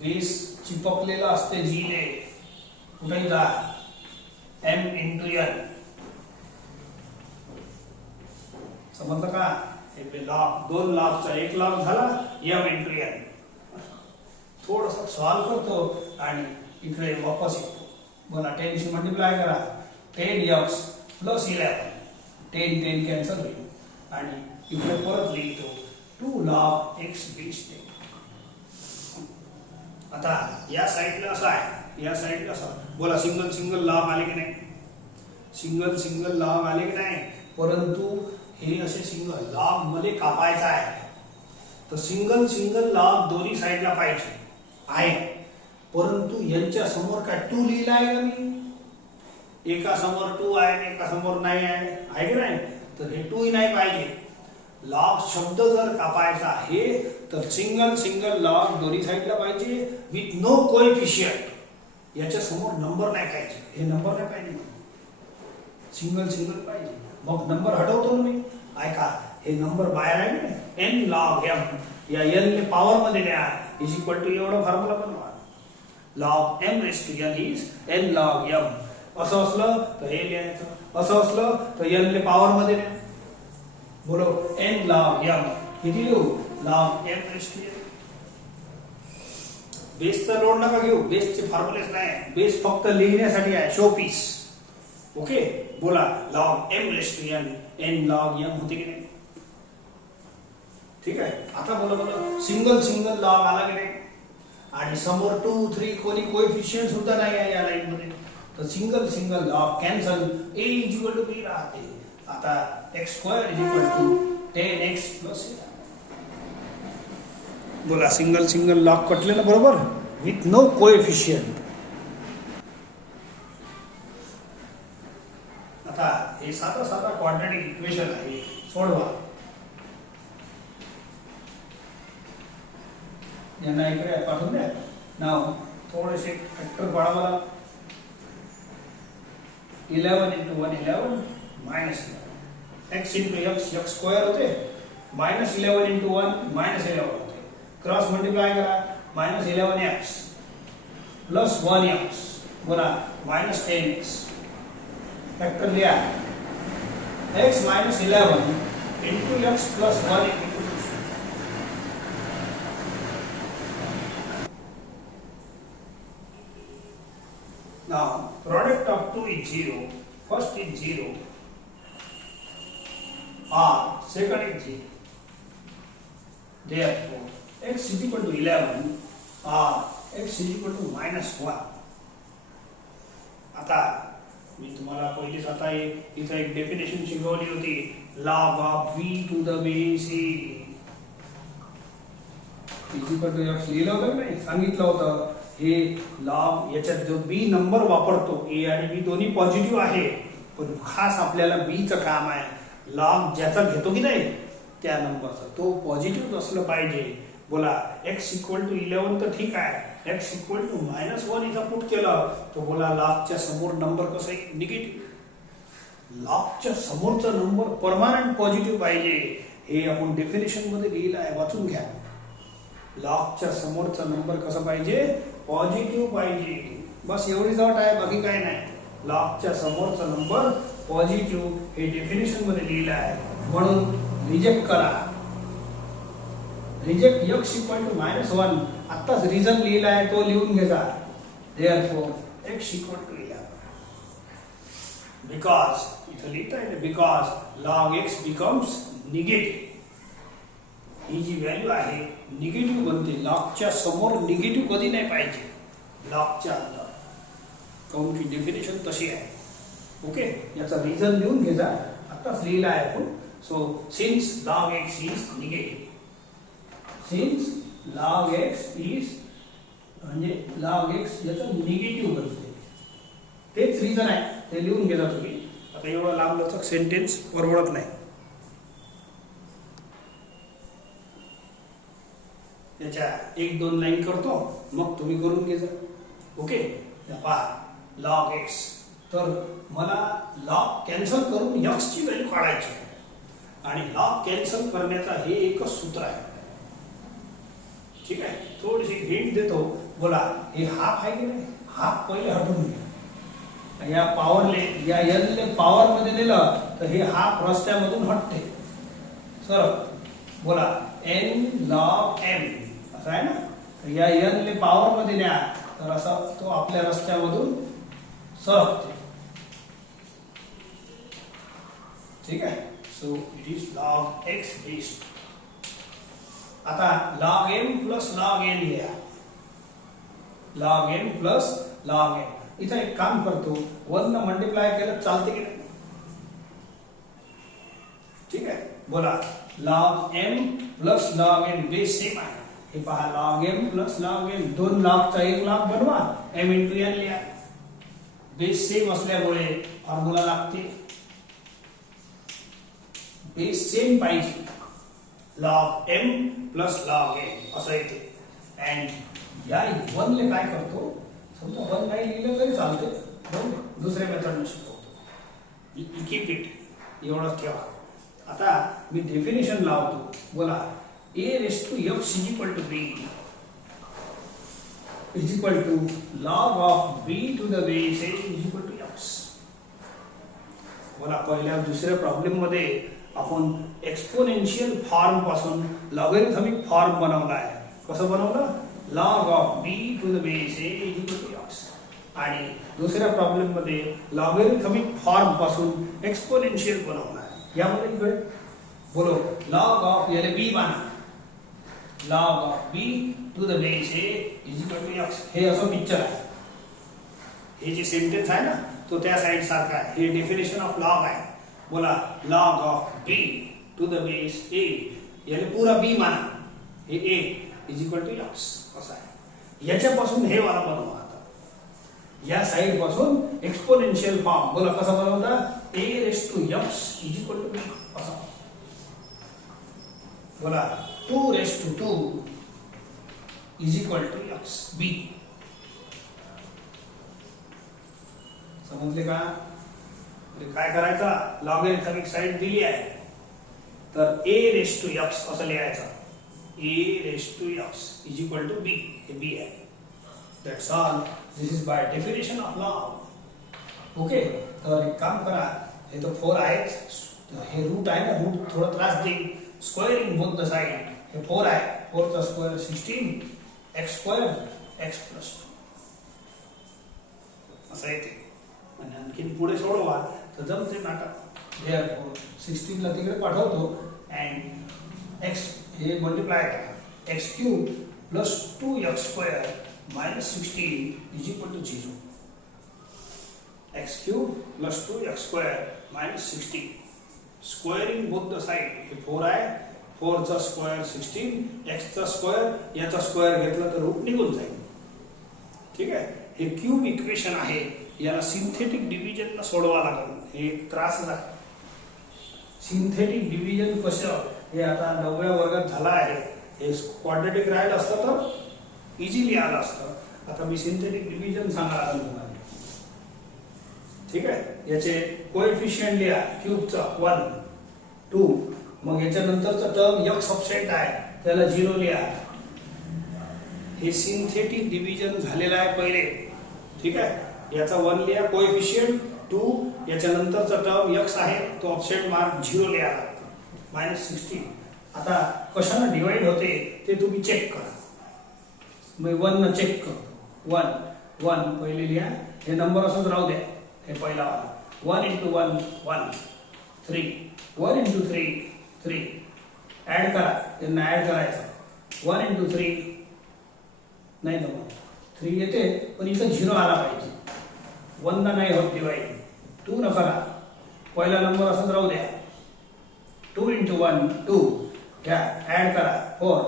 बेस चिपकलेला असते जी ने. कुठेही जा एम इंटू एन. समजलं का. लॉग 2 लॉगचा 1 लॉग झाला एम इंटू एन. थोडस सॉल्व करतो आणि इकडे वापस येतो. बोला 10 शी मल्टिप्लाय करा. 10x plus 11. 10 कॅन्सल होईल आणि इकडे परत लिहितो 2 log x बेस 10. आता या साइडला असं आहे, या साइडला असं. बोला सिंगल सिंगल लॉग आले की नाही. सिंगल लॉग आले की नाही. परंतु हे असे सिंगल लॉग मध्ये कापायचं आहे. तर सिंगल लॉग दोन्ही साइडला पाहिजे आहे. परंतु यांच्या समोर काय 2 लिहिला आहे का मी. एका समोर 2 आहे एका समोर नाही आहे की नाही. तर हे 2 नाही पाहिजे. लॉग शब्द जर कापायचा आहे तर सिंगल लॉग दोन्ही साइडला पाहिजे विथ नो कोएफिशिएंट. याच्या समोर नंबर नाही पाहिजे. हे नंबर नाही पाहिजे. सिंगल पाहिजे. मग नंबर हटवतो ना मी. ऐका हे नंबर बाहेर आहे ना. n log m या n ने पॉवर मध्ये लिहा इज इक्वल टू एवढा फॉर्म्युला बनवा. log m raise to n is n log m. असं असलं तर हे लिहायचं. असं असलं तर n ने पॉवर मध्ये लिहा. बोलो n log m किती लिहू. log m raise to n. बेसचा लोड नका घेऊ. बेसचे फॉर्म्युलेच नाही. बेस फक्त लिहिण्यासाठी आहे. Showpiece. ओके. बोला log m raise to n log m होते की नाही. ठीक आहे. आता बोला सिंगल लॉग आला की नाही. आणि समोर 2 3 कोणी कोएफिशिएंट सुद्धा नाही आहे या लाईन मध्ये. तर single log cancel. a is equal to b राहते. आता x square is equal to 10x plus 11. बोला सिंगल लॉग कटले ना बरोबर विथ नो कोएफिशिएंट. आता हे साधा क्वाड्रॅटिक इक्वेशन आहे. सोडवा. यांना इकडे पाठवून द्या. नाव थोडेसे फॅक्टर पाडावा. 11 into 1 11 minus 11. x into x square होते. -11 into 1 -11 होते. क्रॉस मल्टिप्लाय करा. -11x plus 1x. बोला -10x. फॅक्टर लिहा. x -11 into x plus 1 into 2. Now product of 2 is 0. First is 0. R second is 0. Therefore x is equal to 11. R x is equal to -1. आता मी तुम्हाला पहिलीच आता इथं एक definition शिकवली होती. log of v to the base a is equal to x लिहिलं होतं नाही. सांगितलं होतं हे लॉग याच्यात जो बी नंबर वापरतो ए आणि बी दोन्ही पॉझिटिव्ह आहे. पण खास आपल्याला बी चं काम आहे. लॉग ज्याचा घेतो की नाही त्या नंबरचा तो पॉझिटिव्ह असलं पाहिजे. बोला x इक्वल टू 11 तर ठीक आहे. x इक्वल टू -1 इथं पुट केलं तर बोला लॉगच्या समोर नंबर कसं आहे निगेटिव्ह. लॉगच्या समोरचा नंबर परमनंट पॉझिटिव्ह पाहिजे. हे आपण डेफिनेशन मध्ये लिहिलं आहे. वाचून घ्या. लॉगच्या समोरचा नंबर कसा पाहिजे पॉझिटिव्ह पाहिजे. बस एवढीच अट आहे. बाकी काय नाही. लॉगच्या समोरचा नंबर पॉझिटिव्ह हे डेफिनेशन मध्ये लिहिलं आहे. म्हणून रिजेक्ट करा. Reject x equal to -1. आत्ताच रिझन लिहिला आहे तो लिहून घ्या. therefore x equal to 11. Because इथं लिहिता येईल because log x becomes negative. ही जी व्हॅल्यू आहे निगेटिव्ह बनते. लॉगच्या समोर निगेटिव्ह कधी नाही पाहिजे. लॉगच्या अंदर काऊन की डेफिनेशन तशी आहे. ओके. याचा रिझन लिहून घ्या. आताच लिहिला आहे आपण. So since log x is negative. Since log x is म्हणजे log x याचं निगेटिव्ह बनते. तेच रिझन आहे. ते लिहून घ्या तुम्ही. आता एवढा लांब लचक सेंटेन्स परवडत नाही. त्याच्या 1-2 लाईन करतो, मग तुम्ही करून घे जा. ओके, पहा लॉग एक्स. तर मला लॉग कॅन्सल करून x ची व्हॅल्यू काढायची आहे आणि लॉग कॅन्सल करण्याचा हे एकच सूत्र आहे. ठीक आहे, थोडीशी हिंट देतो. बोला, हे हाफ आहे की नाही? हाफ पहिले हटवून घ्या. या पॉवरले, या एन ने पॉवर मध्ये नेलं तर हे हाफ रस्त्यामधून हटते. सर बोला, एन लॉग एम असं आहे ना. या एन ने पॉवर मध्ये न्या तर असा तो आपल्या रस्त्यामधून सरकते. ठीक आहे, so it is log x based. आता log m plus log n लिहा. Log m plus log n. इथं एक काम करतो, 1 न मल्टिप्लाय केलं चालते की नाही? ठीक आहे, बोला log m plus log n base same आहे. हे पहा, log m plus log n, 2 लॉगचा 1 लॉग बनवा, एम इंटू एन लिहा. बेस सेम असल्यामुळे फॉर्म्युला लागते. बेस सेम पाहिजे. Log m plus log n असं येते. अँड या 1 ले काय करतो, समजा 1 नाही लिहिलं तरी चालते, दुसऱ्या मेथडने शिकवतो. कीप इट, एवढंच ठेवा. आता मी डेफिनेशन लावतो. बोला, a raised to x is equal to b is equal to log of b to the base a is equal to x. बोला, पहिल्या दुसऱ्या प्रॉब्लेम मध्ये आपण एक्सपोनेन्शियल फॉर्म पासून लॉगरिथमिक फॉर्म बनवला आहे. कसं बनवलं? log of b to the base a is equal to x. आणि दुसऱ्या प्रॉब्लेम मध्ये लॉगरिथमिक फॉर्म पासून एक्सपोनेन्शियल बनवला आहे. यामध्ये इकडे बोलो, log of याले b बना, log of b to the base a is equal to x. हे असं पिक्चर आहे. हे जे सेंटेन्स आहे ना, तो त्या साइड सारखा आहे. हे डेफिनेशन ऑफ लॉग आहे. बोला, log of b to the base a याले पूरा b माना, हे a is equal to x असं आहे. याच्यापासून हे वाला बनवा. आता या साइड पासून एक्सपोनेन्शियल फॉर्म. बोला कसा बनवता? a raised to x is equal to b असं. बोला, 2 raised to 2 is equal to x b. समजले का? काय करायचा? लॉगरिथमिक साइड दिली आहे तर a raised to x असं लिहायचं. a raised to x is equal to b. हे b आहे. That's all. This is by definition of log. Okay, तर एक काम करा, हे तो 4 आहे, हे रूट आहे ना, रूट थोडा त्रास देईल. Squaring both the side. हे 4 आहे, 4 चा square 16 x square x plus 2 असं येते. आणि आणखी पुढे सोडवा तर जमते नाटक. therefore 16 ला तिकडे पाठवतो अँड x हे मल्टिप्लाय करा. x cube plus 2x square minus 16 is equal to 0. x cube plus 2x square minus 16. Squaring both the side. हे 4 आहे, 4 चा स्क्वेअर 16, x चा स्क्वेअर, याचा स्क्वेअर घेतला तर रूट निघून जाईल. ठीक आहे, हे क्यूब इक्वेशन आहे. याला सिंथेटिक डिव्हिजन ला सोडवा लागेल. हे त्रास आहे. सिंथेटिक डिव्हिजन कसं, हे आता 9व्या वर्गात झाला आहे. हे क्वाड्रेटिक राहिलं असतं तर इझिली आलं असतं. आता मी सिंथेटिक डिव्हिजन सांगायला लागलो तुम्हाला. ठीक आहे, याचे कोएफिशियंट लिहा. क्यूबचा 1 2, मग याच्या नंतरचा टर्म x सबसेट आहे त्याला 0 लिहा. हे सिंथेटिक डिव्हिजन झालेलं आहे पहिले. ठीक आहे, याचा 1 लिहा कोएफिशियंट 2, याच्या नंतरचा टर्म x आहे तो ऑफसेट मार्क 0 लिहा मायनस 16. आता कशाने डिवाइड होते ते तुम्ही चेक करा. मी 1 न चेक करतो. 1 पहिले लिहा. हे नंबर असंच राहू द्या. हे पहिला वाला 1 into 1 1 3 1 into 3 3. ऍड करा, यांना ऍड करायचं. 1 into 3 नाही जमत. 3 येते पण इथं 0 आला पाहिजे. 1 ना नाही होत डिवाइड. 2 न करा, पहिला नंबर असंच राहू द्या. 2 into 1 2. घ्या, ऍड करा 4.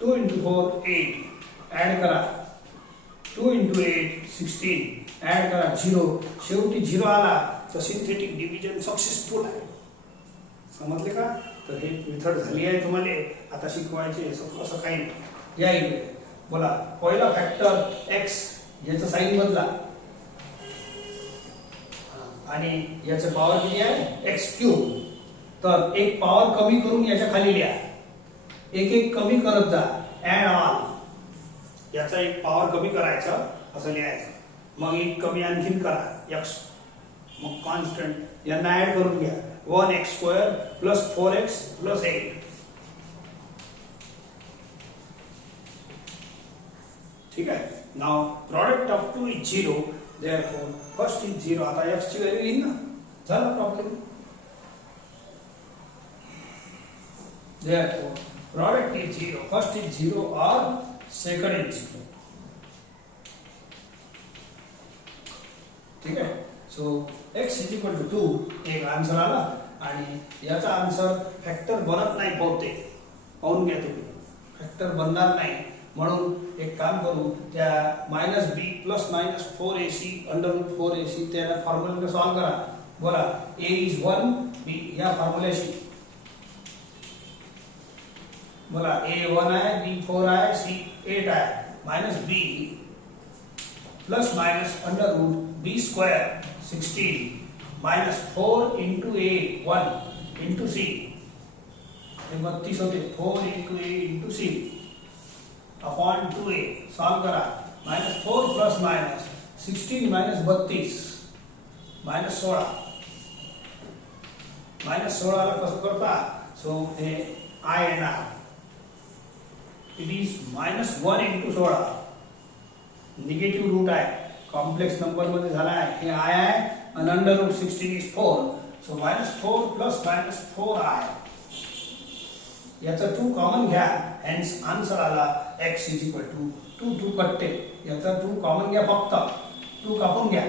2 into 4 8. ऍड करा 2 into 8 16. ऍड करा 0. शेवटी 0 आला तर सिंथेटिक डिव्हिजन सक्सेसफुल आहे. समजले का? तर हे मेथड झाली आहे तुम्हाला. आता शिकवायचे असं काही नाही. या इकडे बोला पहिला फॅक्टर x याचं साइन बदला आणि याचं पॉवर किती आहे x क्यूब. तर एक पॉवर कमी करून याच्या खाली लिहा. एक एक कमी करत जा. ऍड ऑल याचा एक पॉवर कमी करायचा असं लिहायचं. मग एक कमी आणखीन करा x. मग कॉन्स्टंट यांना ऍड करून घ्या. 1x² + 4x + 8. ठीक आहे. Now product of 2 is 0. therefore first is 0. आता x ची व्हॅल्यू येईल ना. झाला problem. therefore product is 0. first is 0 or second is 0. ठीक आहे. सो x = 2 एक आन्सर आला आणि याचा आन्सर फॅक्टर बनत नाही बहुतेक. पाहून घ्या तुम्ही फॅक्टर बनणार नाही. म्हणून एक काम करू त्या -b + -4ac √ 4ac त्याला फॉर्म्युला सॉल्व करा. बोला a is 1 b या फॉर्म्युल्याशी बोला a 1 आहे b 4 आहे c 8 आहे -b ± √b² 16 -4 * a 1 * c हे 32 होते. 4 * a * c upon 2a solve करा. -4 ± 16 - 32 -16 -16 ला कसं करता. सो हे I येणार. इट इज -1 * 16 निगेटिव्ह रूट आहे. कॉम्प्लेक्स नंबर मध्ये झाला आहे. हे I आहे आणि √16 इज 4. सो -4 ± 4i याचा 2 कॉमन घ्या. हेन्स आन्सर आला x = 2. 2 कट्टे याचा 2 कॉमन घ्या. फक्त 2 कापून घ्या.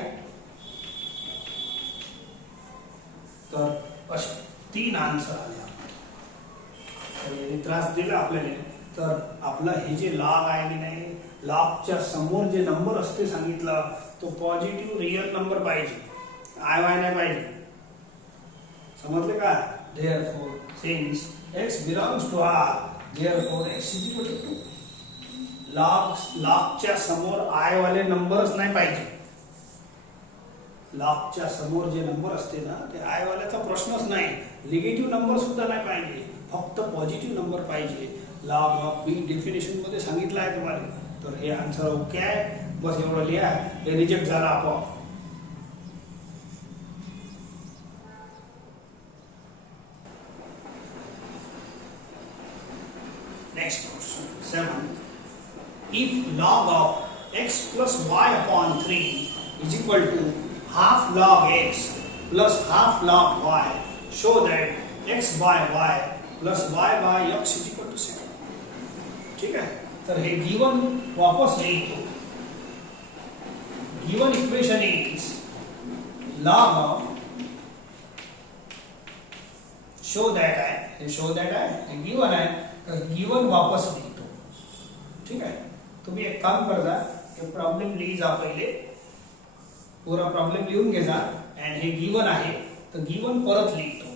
तर असे 3 आन्सर आले. त्रास दिला आपल्याला. तर आपला हे जे लॉग आहे की नाही लॉगच्या समोर जे नंबर असते सांगितलं तो पॉझिटिव्ह रिअल नंबर पाहिजे. आय वाय नाही पाहिजे. समजले का. therefore since x belongs to R therefore x = 2. लॉगच्या समोर आय वाले नंबरच नाही पाहिजे. लॉगच्या समोर जे नंबर असते ना ते आय वाल्याचा प्रश्नच नाही. निगेटिव्ह नंबर सुद्धा नाही पाहिजे. फक्त पॉझिटिव्ह नंबर पाहिजे. लॉग ऑफ बी डेफिनेशन मध्ये सांगितलं आहे तुम्हाला. तर हे आन्सर ओके आहे. बस एवढं लिहा. हे रिजेक्ट झाला आपोआप. Next question 7. If log of x plus y upon 3 is equal to half log x plus half log y, show that x by y plus y by x is equal to 7. ठीक है. तर हे given वापस लिहितो. Given equation is log of show that आहे. हे show that आहे. हे गिवन आहे. तर गिवन वापस लिहितो. ठीक आहे. तुम्ही एक काम करजा. हे प्रॉब्लेम लिही जा पहिले. पूरा प्रॉब्लेम लिहून घे जा. आणि हे गिवन आहे तर गिवन परत लिहितो.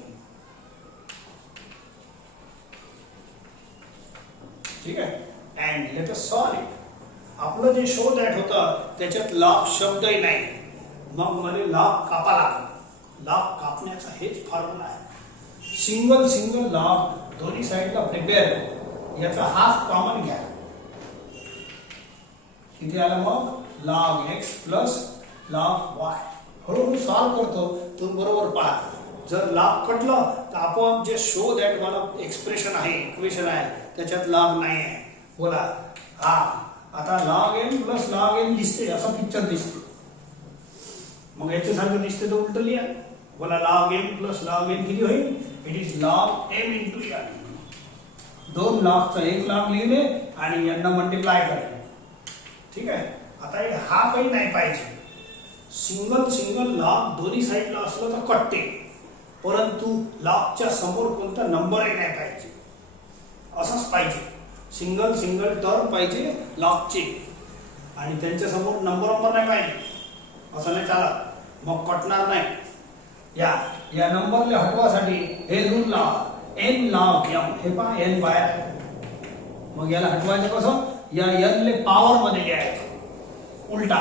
ठीक आहे. And let us solve it. आपलं जे शो दॅट होतं त्याच्यात लॉग शब्दही नाही. मग मला लॉग कापा लागला. लॉग कापण्याचा हेच फॉर्म्युला आहे. सिंगल लॉग दोन्ही साईडला प्रिपेअर याचा हाफ कॉमन घ्या. किती आला मग log x plus log y. हळूहळू सॉल्व करतो. तुम्ही बरोबर पहा. जर लॉग कटलं तर आपोआप जे शो दॅट मला एक्सप्रेशन आहे इक्वेशन आहे त्याच्यात लॉग नाही आहे. बोला हा आता log m plus log n दिसते. असा पिक्चर दिसते. मग याच्यासारखं दिसते तर उलट लिहा. बोला log m plus log n किती होईल. It is log m into n. 2 लॉगचा 1 लॉग लिहिले आणि यांना मल्टिप्लाय करा. ठीक आहे. आता हे हाफही नाही पाहिजे. सिंगल लॉग दोन्ही साईडला असलं तर कटते. परंतु लॉगच्या समोर कोणता नंबरही नाही पाहिजे. असंच पाहिजे. सिंगल टर्म पाहिजे लॉगचे आणि त्यांच्या समोर नंबर नाही पाहिजे. असं नाही चालत. मग कटणार नाही. या नंबरला हटवासाठी हे रूल लावा. n log m. हे पहा n बाहेर मग याला हटवायचं कसं? या n ले पॉवर मध्ये लिहायचं उलटा,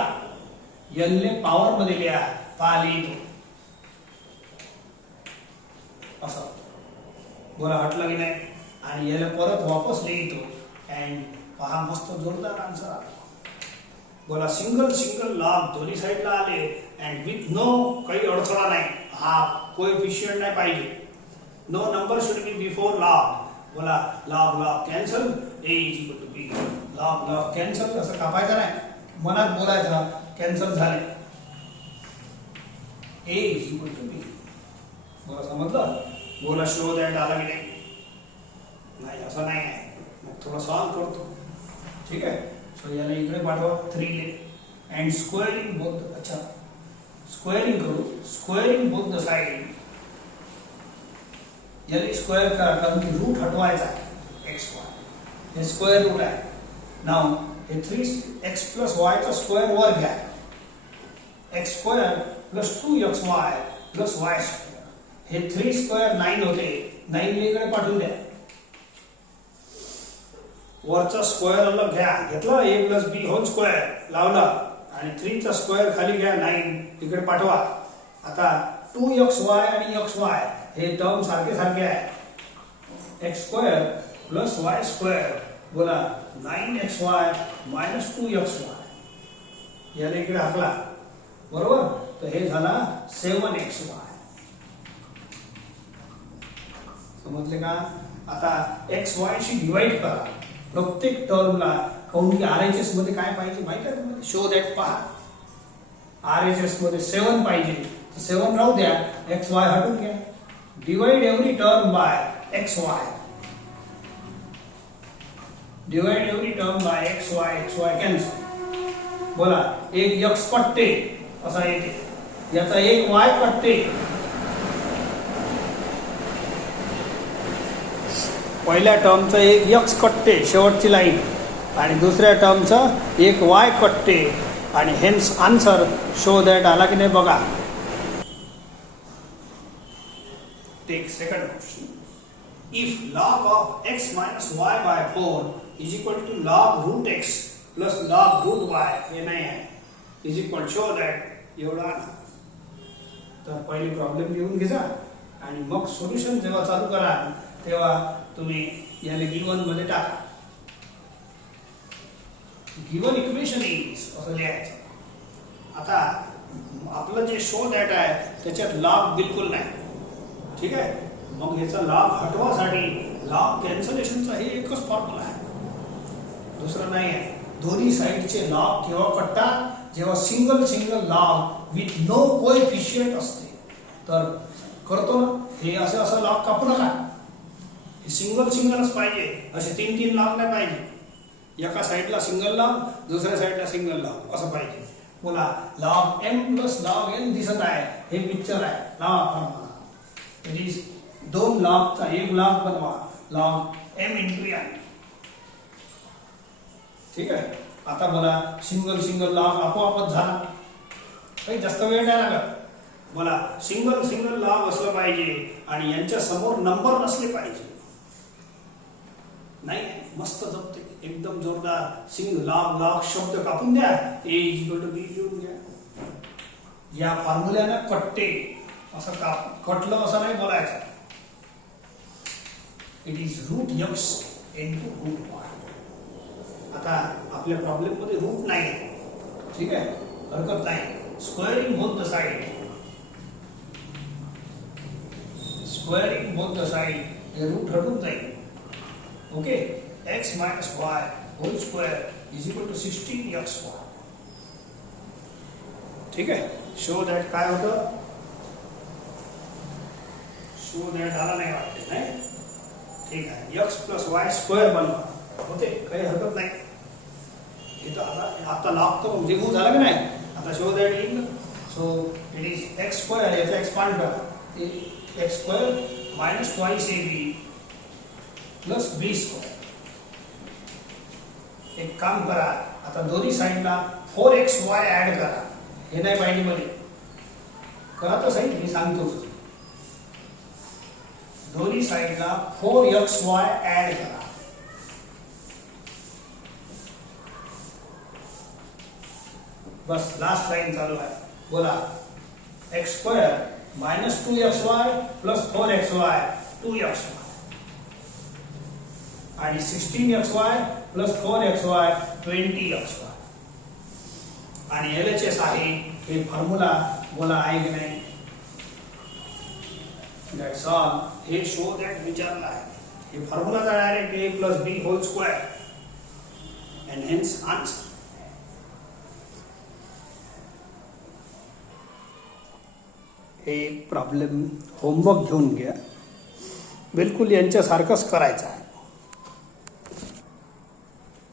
n ले पॉवर मध्ये लिहा, पहा लिहितो असं. बोला हटलं की नाही? आणि याला परत वापस लिहितो अँड पहा मस्त जोरदार आन्सर आला. बोला सिंगल सिंगल लॉग दोन्ही साईडला आले अँड विथ नो काही अडथळा नाही, हा कोएफिशियंट नाही पाहिजे. No number should be before log. बोला log log cancel, a is equal to b. Log log cancel असं कापायचं नाही, मनात बोलायचं कॅन्सल झाले, a is equal to b. बोला समजलं? बोला शो दॅट आला की नाही? नाही असं नाही आहे. मग थोडं सॉल्व करतो. ठीक आहे. सो याला इकडे पाठवा 3 ले अँड स्क्वेअरिंग बोथ. अच्छा स्क्वेअरिंग करू, स्क्वेअरिंग बोथ द साइड. याला स्क्वेअर करा कारण की रूट हटवायचा आहे एक्स वाय, हे स्क्वेअर रूट आहे. नाव हे 3x प्लस वाय चा स्क्वेअर वर घ्या, x square plus 2xy plus y square. हे 3 स्क्वेअर 9 होते, 9 इकडे पाठवून द्या. वरचा स्क्वेअर अलग घ्या, घेतला a plus b whole square लावला आणि 3 चा स्क्वेअर खाली घ्या, 9 इकडे पाठवा. आता 2xy आणि xy हे टर्म सारखे सारखे आहे. X square plus y square. बोला 9xy मायनस 2xy. याला इकडे हाकला, बरोबर? तर हे झाला 7xy. समजले का? आता xy शी डिवाइड करा प्रत्येक टर्मला. काऊन की आरएचएस मध्ये काय पाहिजे माहिती आहे तुम्हाला? शो दॅट पहा. आरएचएस मध्ये 7 पाहिजे, तर 7 राहू द्या, xy हटून घ्या. Divide every term by xy. Divide every term by xy. xy cancel. बोला एक x कटते असा येते, याचा एक y कटते. पहिल्या टर्मचं एक x कटते शेवटची लाईन, आणि दुसऱ्या टर्मचं एक y कटते, आणि हेन्स आन्सर शो दॅट आला की नाही बघा. Take second question. If log of x minus y by 4 is equal to log root x plus log root y, हे नाही आहे, is equal show that एवढा. तर पहिली प्रॉब्लेम लिहून घ्या आणि मग सोल्युशन जेव्हा चालू करा तेव्हा तुम्ही याला गिवन मध्ये टाका. गिवन इक्वेशन इज असं लिहायचं. आता आपलं जे शो दॅट आहे त्याच्यात लॉग बिलकुल नाही. ठीक आहे. मग ह्याचा लॉग हटवासाठी लॉग कॅन्सलेशनचा हे एकच फॉर्म्युला आहे, दुसरं नाही आहे. दोन्ही साइडचे लॉग केव्हा कटतात? जेव्हा single single log with no coefficient असते तर करतो ना. हे असं असं लॉग कापू नका, हे सिंगल सिंगलच पाहिजे, असे 3-3 लॉग नाही पाहिजे. एका साइडला सिंगल लॉग, दुसऱ्या साइडला सिंगल लॉग असं पाहिजे. बोला log m plus log n दिसत आहे, हे पिक्चर आहे. लॉग फॉर्म्युला दोन लॉगचा एक लॉग बनवा, लॉग m इंटू n. ठीक आहे. आता बोला सिंगल सिंगल लॉग आपोआपच झाला, काही जास्त वेळ नाही लागत. बोला सिंगल सिंगल लॉग असलं पाहिजे आणि यांच्या समोर नंबर नसले पाहिजे. नाही मस्त जमते एकदम जोरदार. सिंगल लॉग लॉग शब्द कापून द्या, a is equal to b लिहून घ्या. या फॉर्म्युल्यानं कटते असं कटलं असं नाही बोलायचं. It is root x into root y. आता आपल्या प्रॉब्लेम मध्ये रूट नाही, ठीक आहे, हरकत नाही. Squaring both the side, squaring both the side, हे रूट हटून जाईल. Okay. x minus y whole square is equal to 16xy. ठीक आहे. शो दॅट काय होतं? शो दॅट आला नाही वाटते, नाही? ठीक आहे. x प्लस वाय स्क्वेअर बनवा, होते, काही हरकत नाही. इथं आता लॉग तो रिमूव्ह झाला की नाही? आता शो दॅट येईल. So it is x square, याचा एक्सपांड करा, x square minus twice ab plus b square. एक काम करा, आता दोन्ही साइडला 4xy ऍड करा. हे नाही पाहिजे मध्ये करा तर सही, मी सांगतो. दोन्ही साइडला 4xy ऍड करा. बस लास्ट लाइन चालू आहे. बोला x² minus 2xy plus 4xy 2xy आणि 16xy प्लस 4xy 20xy आणि LHS आहे हे फॉर्म्युला. बोला आहे की नाही? That's all. हे शो दॅट विचारला आहे. हे formula direct a plus b whole square and hence answer. हे एक प्रॉब्लेम होमवर्क घेऊन घ्या. बिलकुल यांच्यासारखंच करायचं आहे.